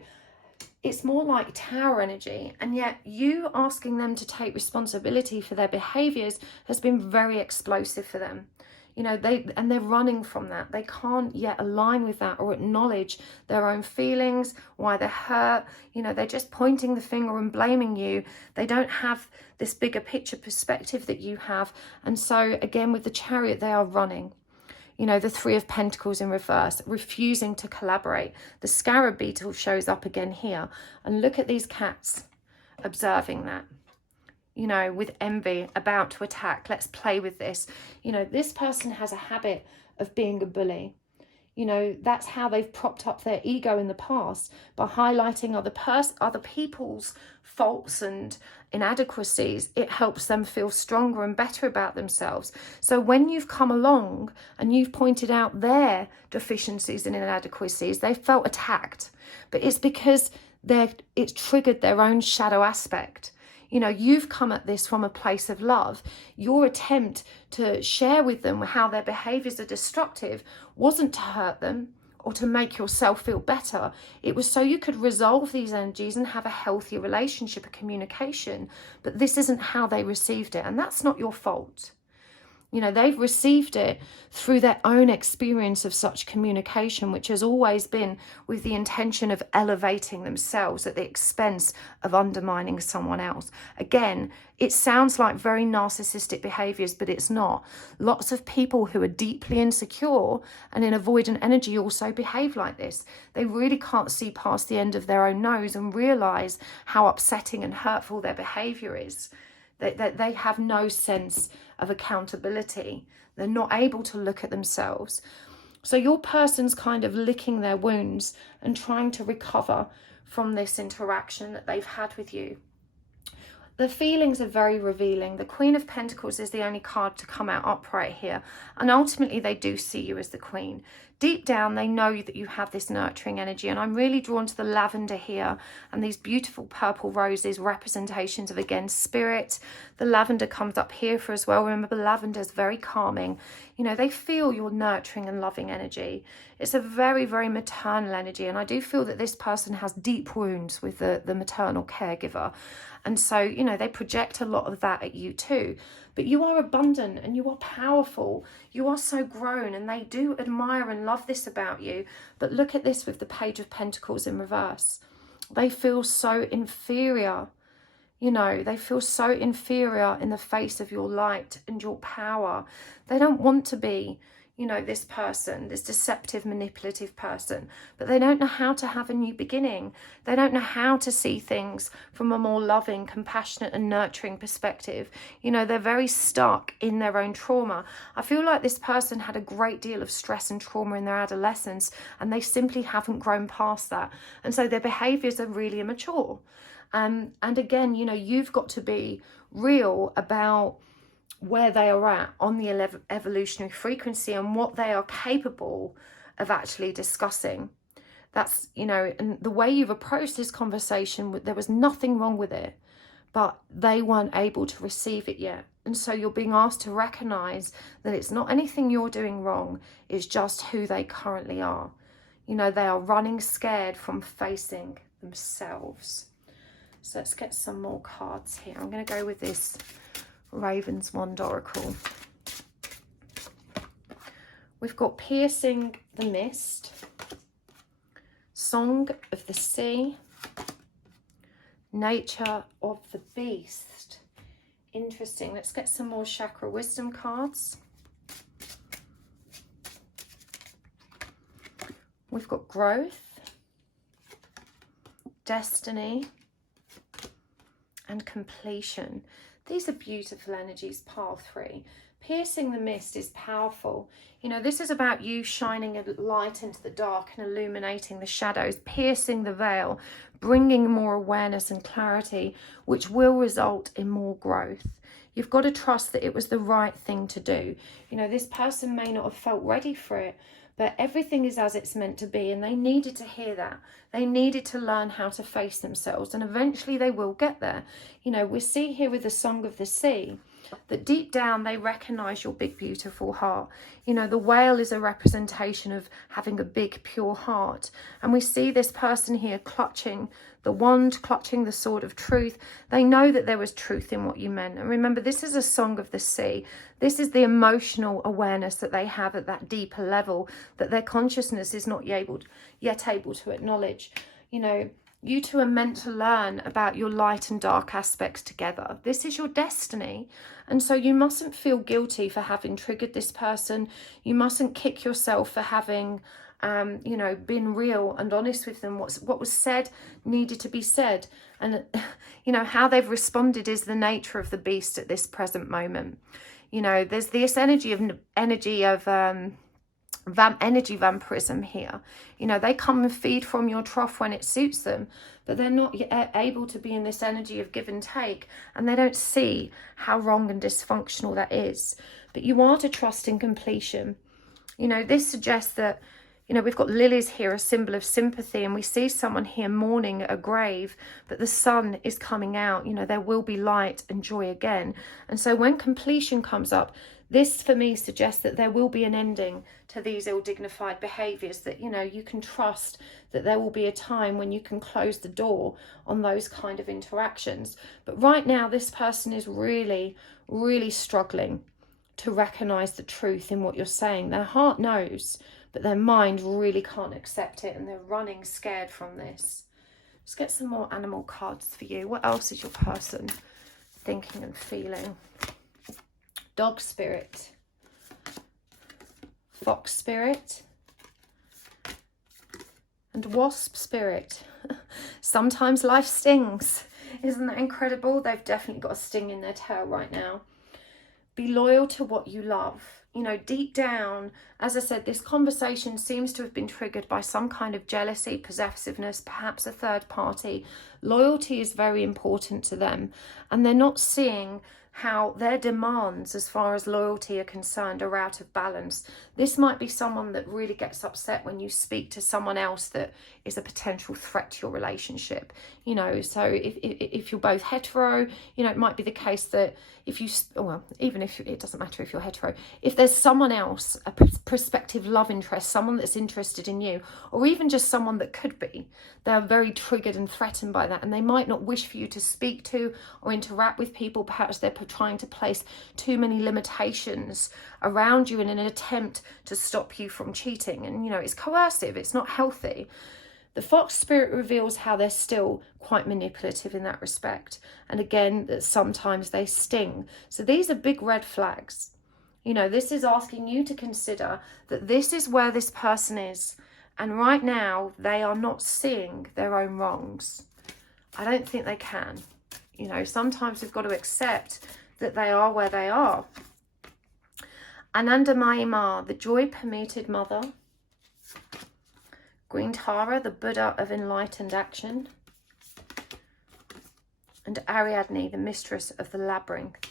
it's more like tower energy. And yet you asking them to take responsibility for their behaviours has been very explosive for them. You know, they're running from that. They can't yet align with that or acknowledge their own feelings, why they're hurt. You know, they're just pointing the finger and blaming you. They don't have this bigger picture perspective that you have. And so, again, with the Chariot, they are running. You know, the 3 of Pentacles in reverse, refusing to collaborate. The Scarab Beetle shows up again here. And look at these cats observing that. You know, with envy, about to attack. Let's play with this. You know, this person has a habit of being a bully. You know, that's how they've propped up their ego in the past, by highlighting other people's faults and inadequacies. It helps them feel stronger and better about themselves. So when you've come along and you've pointed out their deficiencies and inadequacies, they felt attacked. But it's because it's triggered their own shadow aspect. You know, you've come at this from a place of love. Your attempt to share with them how their behaviours are destructive wasn't to hurt them or to make yourself feel better. It was so you could resolve these energies and have a healthier relationship, a communication. But this isn't how they received it. And that's not your fault. You know, they've received it through their own experience of such communication, which has always been with the intention of elevating themselves at the expense of undermining someone else. Again, it sounds like very narcissistic behaviors, but it's not. Lots of people who are deeply insecure and in avoidant energy also behave like this. They really can't see past the end of their own nose and realize how upsetting and hurtful their behavior is. They have no sense of accountability. They're not able to look at themselves. So your person's kind of licking their wounds and trying to recover from this interaction that they've had with you. The feelings are very revealing. The Queen of Pentacles is the only card to come out upright here. And ultimately, they do see you as the Queen. Deep down, they know that you have this nurturing energy. And I'm really drawn to the lavender here and these beautiful purple roses, representations of, again, spirit. The lavender comes up here for as well. Remember, lavender is very calming. You know, they feel your nurturing and loving energy. It's a very, very maternal energy. And I do feel that this person has deep wounds with the maternal caregiver. And so, you know, they project a lot of that at you too. But you are abundant and you are powerful. You are so grown, and they do admire and love this about you. But look at this with the Page of Pentacles in reverse. They feel so inferior. You know, they feel so inferior in the face of your light and your power. They don't want to be, you know, this person, this deceptive, manipulative person, but they don't know how to have a new beginning. They don't know how to see things from a more loving, compassionate and nurturing perspective. You know, they're very stuck in their own trauma. I feel like this person had a great deal of stress and trauma in their adolescence, and they simply haven't grown past that. And so their behaviours are really immature. And again, you know, you've got to be real about where they are at on the evolutionary frequency and what they are capable of actually discussing. That's, you know, and the way you've approached this conversation, there was nothing wrong with it, but they weren't able to receive it yet. And so you're being asked to recognize that it's not anything you're doing wrong, it's just who they currently are. You know, they are running scared from facing themselves. So let's get some more cards here. I'm going to go with this Raven's Wand Oracle. We've got Piercing the Mist, Song of the Sea, Nature of the Beast. Interesting. Let's get some more Chakra Wisdom cards. We've got Growth, Destiny, and Completion. These are beautiful energies, pile 3. Piercing the Mist is powerful. You know, this is about you shining a light into the dark and illuminating the shadows, piercing the veil, bringing more awareness and clarity, which will result in more growth. You've got to trust that it was the right thing to do. You know, this person may not have felt ready for it, but everything is as it's meant to be, and they needed to hear that. They needed to learn how to face themselves, and eventually they will get there. You know, we see here with the Song of the Sea that deep down they recognize your big, beautiful heart. You know, the whale is a representation of having a big, pure heart. And we see this person here clutching the wand, clutching the sword of truth. They know that there was truth in what you meant. And remember, this is a Song of the Sea. This is the emotional awareness that they have at that deeper level, that their consciousness is not yet able to acknowledge. You know, you two are meant to learn about your light and dark aspects together. This is your destiny. And so you mustn't feel guilty for having triggered this person. You mustn't kick yourself for having, you know, been real and honest with them. What was said needed to be said. And, you know, how they've responded is the nature of the beast at this present moment. You know, there's this energy of energy vampirism here. You know, they come and feed from your trough when it suits them, but they're not yet able to be in this energy of give and take, and they don't see how wrong and dysfunctional that is. But you are to trust in completion. You know, this suggests that, you know, we've got lilies here, a symbol of sympathy, and we see someone here mourning a grave, but the sun is coming out. You know, there will be light and joy again. And so when completion comes up, this for me suggests that there will be an ending to these ill-dignified behaviours, that, you know, you can trust that there will be a time when you can close the door on those kind of interactions. But right now, this person is really, really struggling to recognise the truth in what you're saying. Their heart knows, but their mind really can't accept it, and they're running scared from this. Let's get some more animal cards for you. What else is your person thinking and feeling? Dog spirit, fox spirit, and wasp spirit. Sometimes life stings. Isn't that incredible? They've definitely got a sting in their tail right now. Be loyal to what you love. You know, deep down, as I said, this conversation seems to have been triggered by some kind of jealousy, possessiveness, perhaps a third party. Loyalty is very important to them, and they're not seeing how their demands as far as loyalty are concerned are out of balance. This might be someone that really gets upset when you speak to someone else that is a potential threat to your relationship. You know, so if you're both hetero, you know, it might be the case that if you, well, even if it doesn't matter if you're hetero, if there's someone else, a prospective love interest, someone that's interested in you, or even just someone that could be, they're very triggered and threatened by that, and they might not wish for you to speak to or interact with people. Perhaps they're trying to place too many limitations around you in an attempt to stop you from cheating, and, you know, it's coercive, it's not healthy. The fox spirit reveals how they're still quite manipulative in that respect. And again, that sometimes they sting. So these are big red flags. You know, this is asking you to consider that this is where this person is. And right now, they are not seeing their own wrongs. I don't think they can. You know, sometimes we've got to accept that they are where they are. Ananda Mayima, the joy-permeated mother. Green Tara, the Buddha of enlightened action. And Ariadne, the mistress of the labyrinth.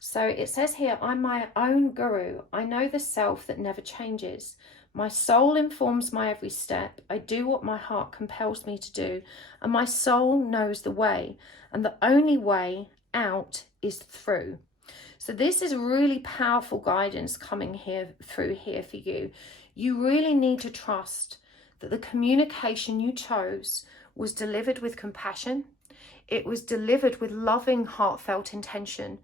So it says here, I'm my own guru. I know the self that never changes. My soul informs my every step. I do what my heart compels me to do. And my soul knows the way. And the only way out is through. So this is really powerful guidance coming through here for you. You really need to trust that the communication you chose was delivered with compassion. It was delivered with loving, heartfelt intention.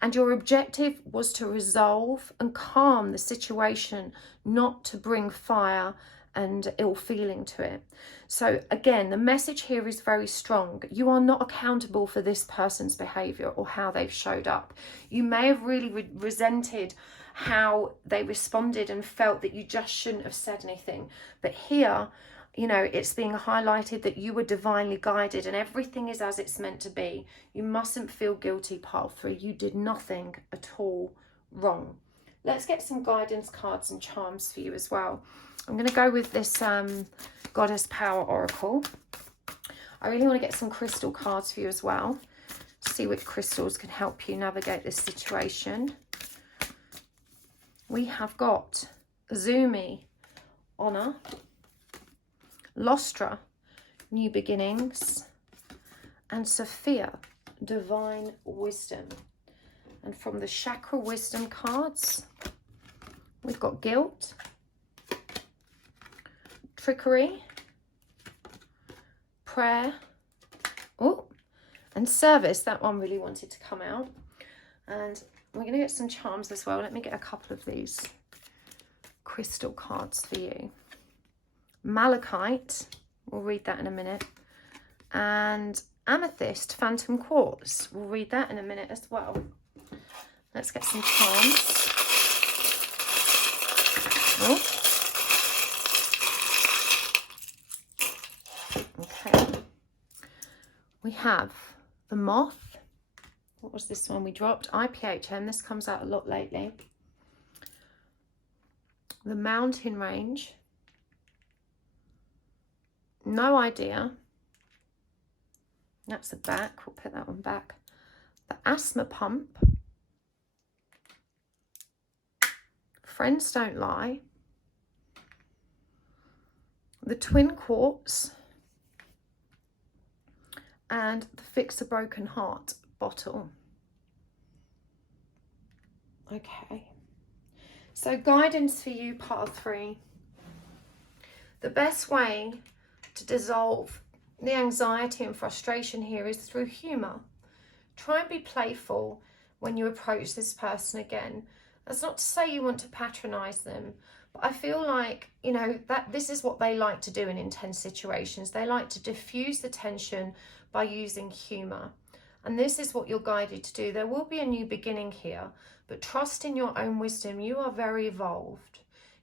And your objective was to resolve and calm the situation, not to bring fire and ill feeling to it. So again, the message here is very strong. You are not accountable for this person's behavior or how they've showed up. You may have really resented how they responded and felt that you just shouldn't have said anything. But here, you know, it's being highlighted that you were divinely guided and everything is as it's meant to be. You mustn't feel guilty, pile 3. You did nothing at all wrong. Let's get some guidance cards and charms for you as well. I'm going to go with this Goddess Power Oracle. I really want to get some crystal cards for you as well. See which crystals can help you navigate this situation. We have got Azumi, Honor. Lostra, New Beginnings, and Sophia, Divine Wisdom. And from the Chakra Wisdom cards, we've got Guilt, Trickery, Prayer, and Service. That one really wanted to come out. And we're going to get some charms as well. Let me get a couple of these crystal cards for you. Malachite, we'll read that in a minute, and Amethyst, Phantom Quartz, we'll read that in a minute as well. Let's get some charms. Okay, we have the Moth. What was this one we dropped? IPHM, this comes out a lot lately. The Mountain Range. No Idea. That's the back. We'll put that one back. The Asthma Pump. Friends Don't Lie. The Twin Quartz. And the Fix a Broken Heart bottle. Okay. So guidance for you, part 3. The best way to dissolve the anxiety and frustration here is through humour. Try and be playful when you approach this person again. That's not to say you want to patronise them, but I feel like, you know, that this is what they like to do in intense situations. They like to diffuse the tension by using humour. And this is what you're guided to do. There will be a new beginning here, but trust in your own wisdom. You are very evolved.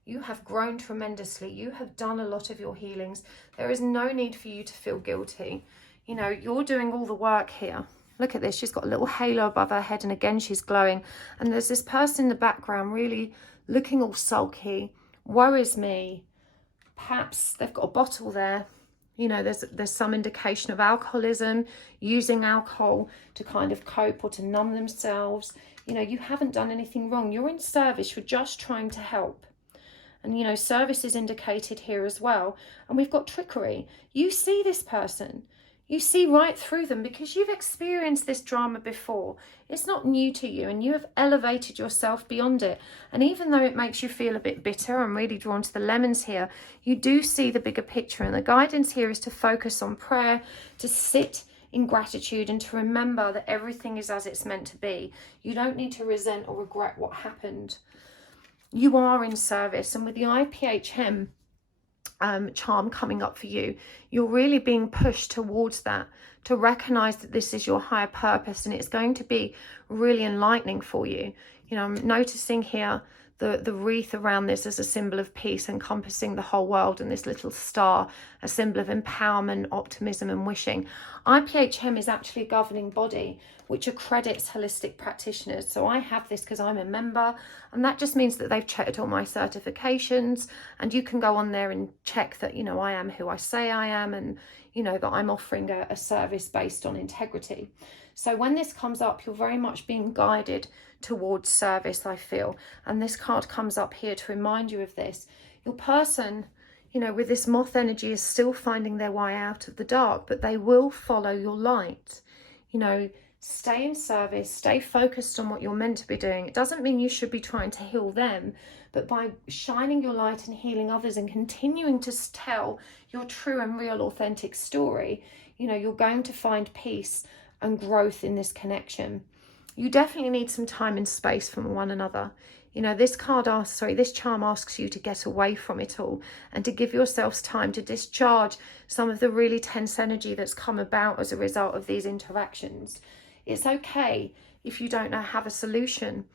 You have grown tremendously. You have done a lot of your healings. There is no need for you to feel guilty. You know, you're doing all the work here. Look at this. She's got a little halo above her head and again she's glowing. And there's this person in the background really looking all sulky. Worries me. Perhaps they've got a bottle there. You know, there's some indication of alcoholism, using alcohol to kind of cope or to numb themselves. You know, you haven't done anything wrong. You're in service. You're just trying to help. And, you know, service is indicated here as well. And we've got trickery. You see this person. You see right through them because you've experienced this drama before. It's not new to you and you have elevated yourself beyond it. And even though it makes you feel a bit bitter, I'm really drawn to the lemons here, you do see the bigger picture. And the guidance here is to focus on prayer, to sit in gratitude and to remember that everything is as it's meant to be. You don't need to resent or regret what happened. You are in service. And with the IPHM, charm coming up for you, you're really being pushed towards that, to recognize that this is your higher purpose, and it's going to be really enlightening for you. You know, I'm noticing here the wreath around this as a symbol of peace, encompassing the whole world, and this little star, a symbol of empowerment, optimism and wishing. IPHM is actually a governing body which accredits holistic practitioners. So I have this because I'm a member, and that just means that they've checked all my certifications, and you can go on there and check that, you know, I am who I say I am, and, you know, that I'm offering a service based on integrity. So when this comes up, you're very much being guided towards service, I feel. And this card comes up here to remind you of this. Your person, you know, with this moth energy, is still finding their way out of the dark, but they will follow your light. You know, stay in service, stay focused on what you're meant to be doing. It doesn't mean you should be trying to heal them, but by shining your light and healing others and continuing to tell your true and real authentic story, you know, you're going to find peace and growth in this connection. You definitely need some time and space from one another. You know, this charm asks you to get away from it all and to give yourselves time to discharge some of the really tense energy that's come about as a result of these interactions. It's okay if you don't have a solution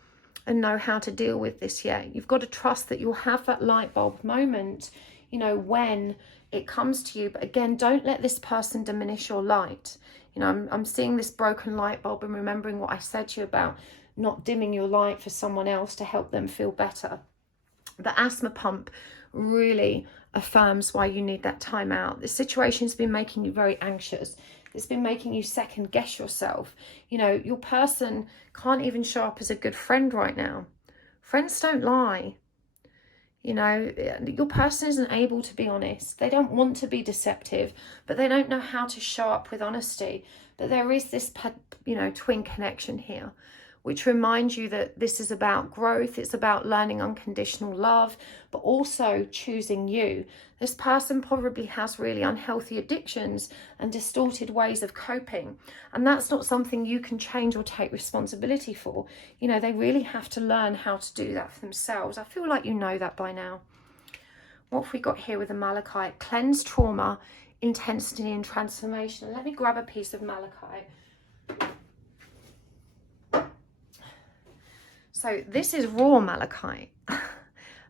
and know how to deal with this yet. You've got to trust that you'll have that light bulb moment, you know, when it comes to you. But again, don't let this person diminish your light. You know, I'm seeing this broken light bulb and remembering what I said to you about not dimming your light for someone else to help them feel better. The asthma pump really affirms why you need that time out. This situation's been making you very anxious. It's been making you second guess yourself. You know, your person can't even show up as a good friend right now. Friends don't lie. You know, your person isn't able to be honest. They don't want to be deceptive, but they don't know how to show up with honesty. But there is this, you know, twin connection here, which reminds you that this is about growth. It's about learning unconditional love, but also choosing you. This person probably has really unhealthy addictions and distorted ways of coping. And that's not something you can change or take responsibility for. You know, they really have to learn how to do that for themselves. I feel like you know that by now. What have we got here with the malachite? Cleanse trauma, intensity and transformation. Let me grab a piece of malachite. So this is raw malachite,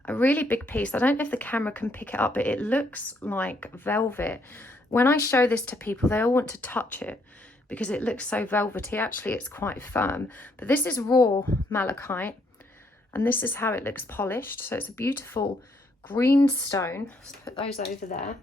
a really big piece. I don't know if the camera can pick it up, but it looks like velvet. When I show this to people, they all want to touch it because it looks so velvety. Actually, it's quite firm. But this is raw malachite, and this is how it looks polished. So it's a beautiful green stone. Let's put those over there.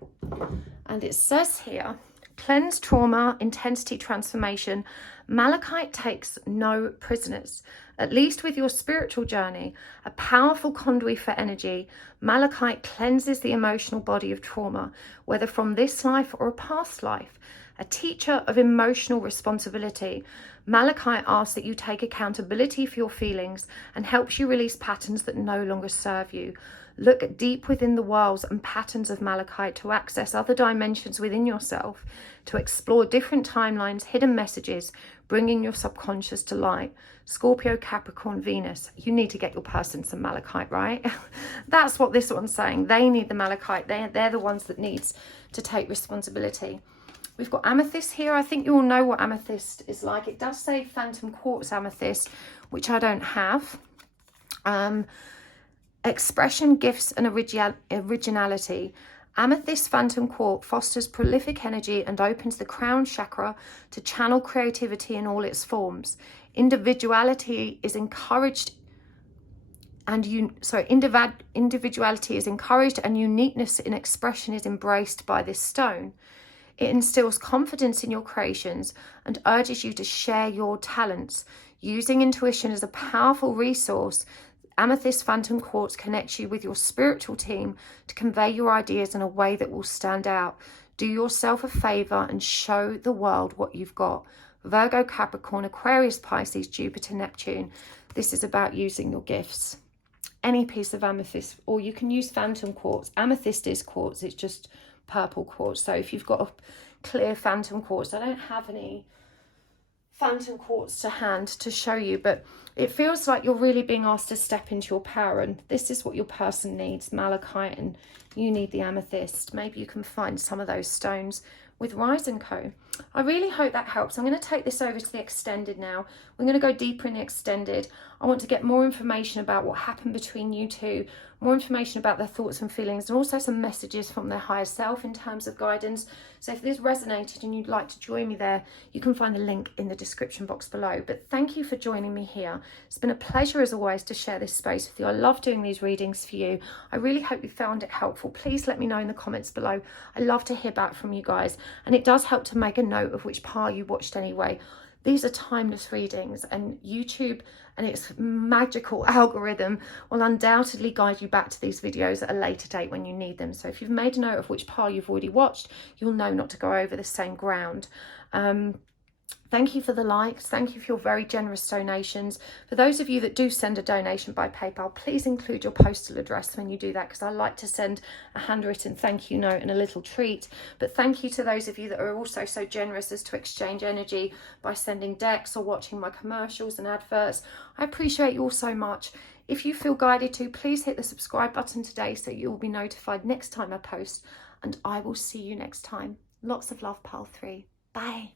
And it says here, cleanse trauma, intensity, transformation. Malachite takes no prisoners. At least with your spiritual journey, a powerful conduit for energy, malachite cleanses the emotional body of trauma, whether from this life or a past life. A teacher of emotional responsibility, malachite asks that you take accountability for your feelings and helps you release patterns that no longer serve you. Look deep within the worlds and patterns of malachite to access other dimensions within yourself, to explore different timelines, hidden messages, bringing your subconscious to light. Scorpio, Capricorn, Venus, you need to get your person some malachite, right? That's what this one's saying. They need the malachite. They're the ones that needs to take responsibility. We've got amethyst here. I think you all know what amethyst is like. It does say phantom quartz amethyst, which I don't have. Expression, gifts and originality. Amethyst phantom quartz fosters prolific energy and opens the crown chakra to channel creativity in all its forms. Individuality is encouraged and individuality is encouraged, and uniqueness in expression is embraced by this stone. It instills confidence in your creations and urges you to share your talents. Using intuition as a powerful resource, Amethyst Phantom Quartz connects you with your spiritual team to convey your ideas in a way that will stand out. Do yourself a favor and show the world what you've got. Virgo, Capricorn, Aquarius, Pisces, Jupiter, Neptune. This is about using your gifts. Any piece of amethyst, or you can use phantom quartz. Amethyst is quartz, it's just purple quartz. So if you've got a clear phantom quartz, I don't have any phantom quartz to hand to show you, but it feels like you're really being asked to step into your power, and this is what your person needs, malachite, and you need the amethyst. Maybe you can find some of those stones with Rise & Co. I really hope that helps. I'm going to take this over to the extended now. We're going to go deeper in the extended. I want to get more information about what happened between you two, more information about their thoughts and feelings, and also some messages from their higher self in terms of guidance. So if this resonated and you'd like to join me there, you can find the link in the description box below. But thank you for joining me here. It's been a pleasure as always to share this space with you. I love doing these readings for you. I really hope you found it helpful. Please let me know in the comments below. I love to hear back from you guys, and it does help to make a note of which part you watched anyway. These are timeless readings, and YouTube and its magical algorithm will undoubtedly guide you back to these videos at a later date when you need them. So if you've made a note of which part you've already watched, you'll know not to go over the same ground. Thank you for the likes. Thank you for your very generous donations. For those of you that do send a donation by PayPal, please include your postal address when you do that, because I like to send a handwritten thank you note and a little treat. But thank you to those of you that are also so generous as to exchange energy by sending decks or watching my commercials and adverts. I appreciate you all so much. If you feel guided to, please hit the subscribe button today so you will be notified next time I post. And I will see you next time. Lots of love, Pal 3. Bye.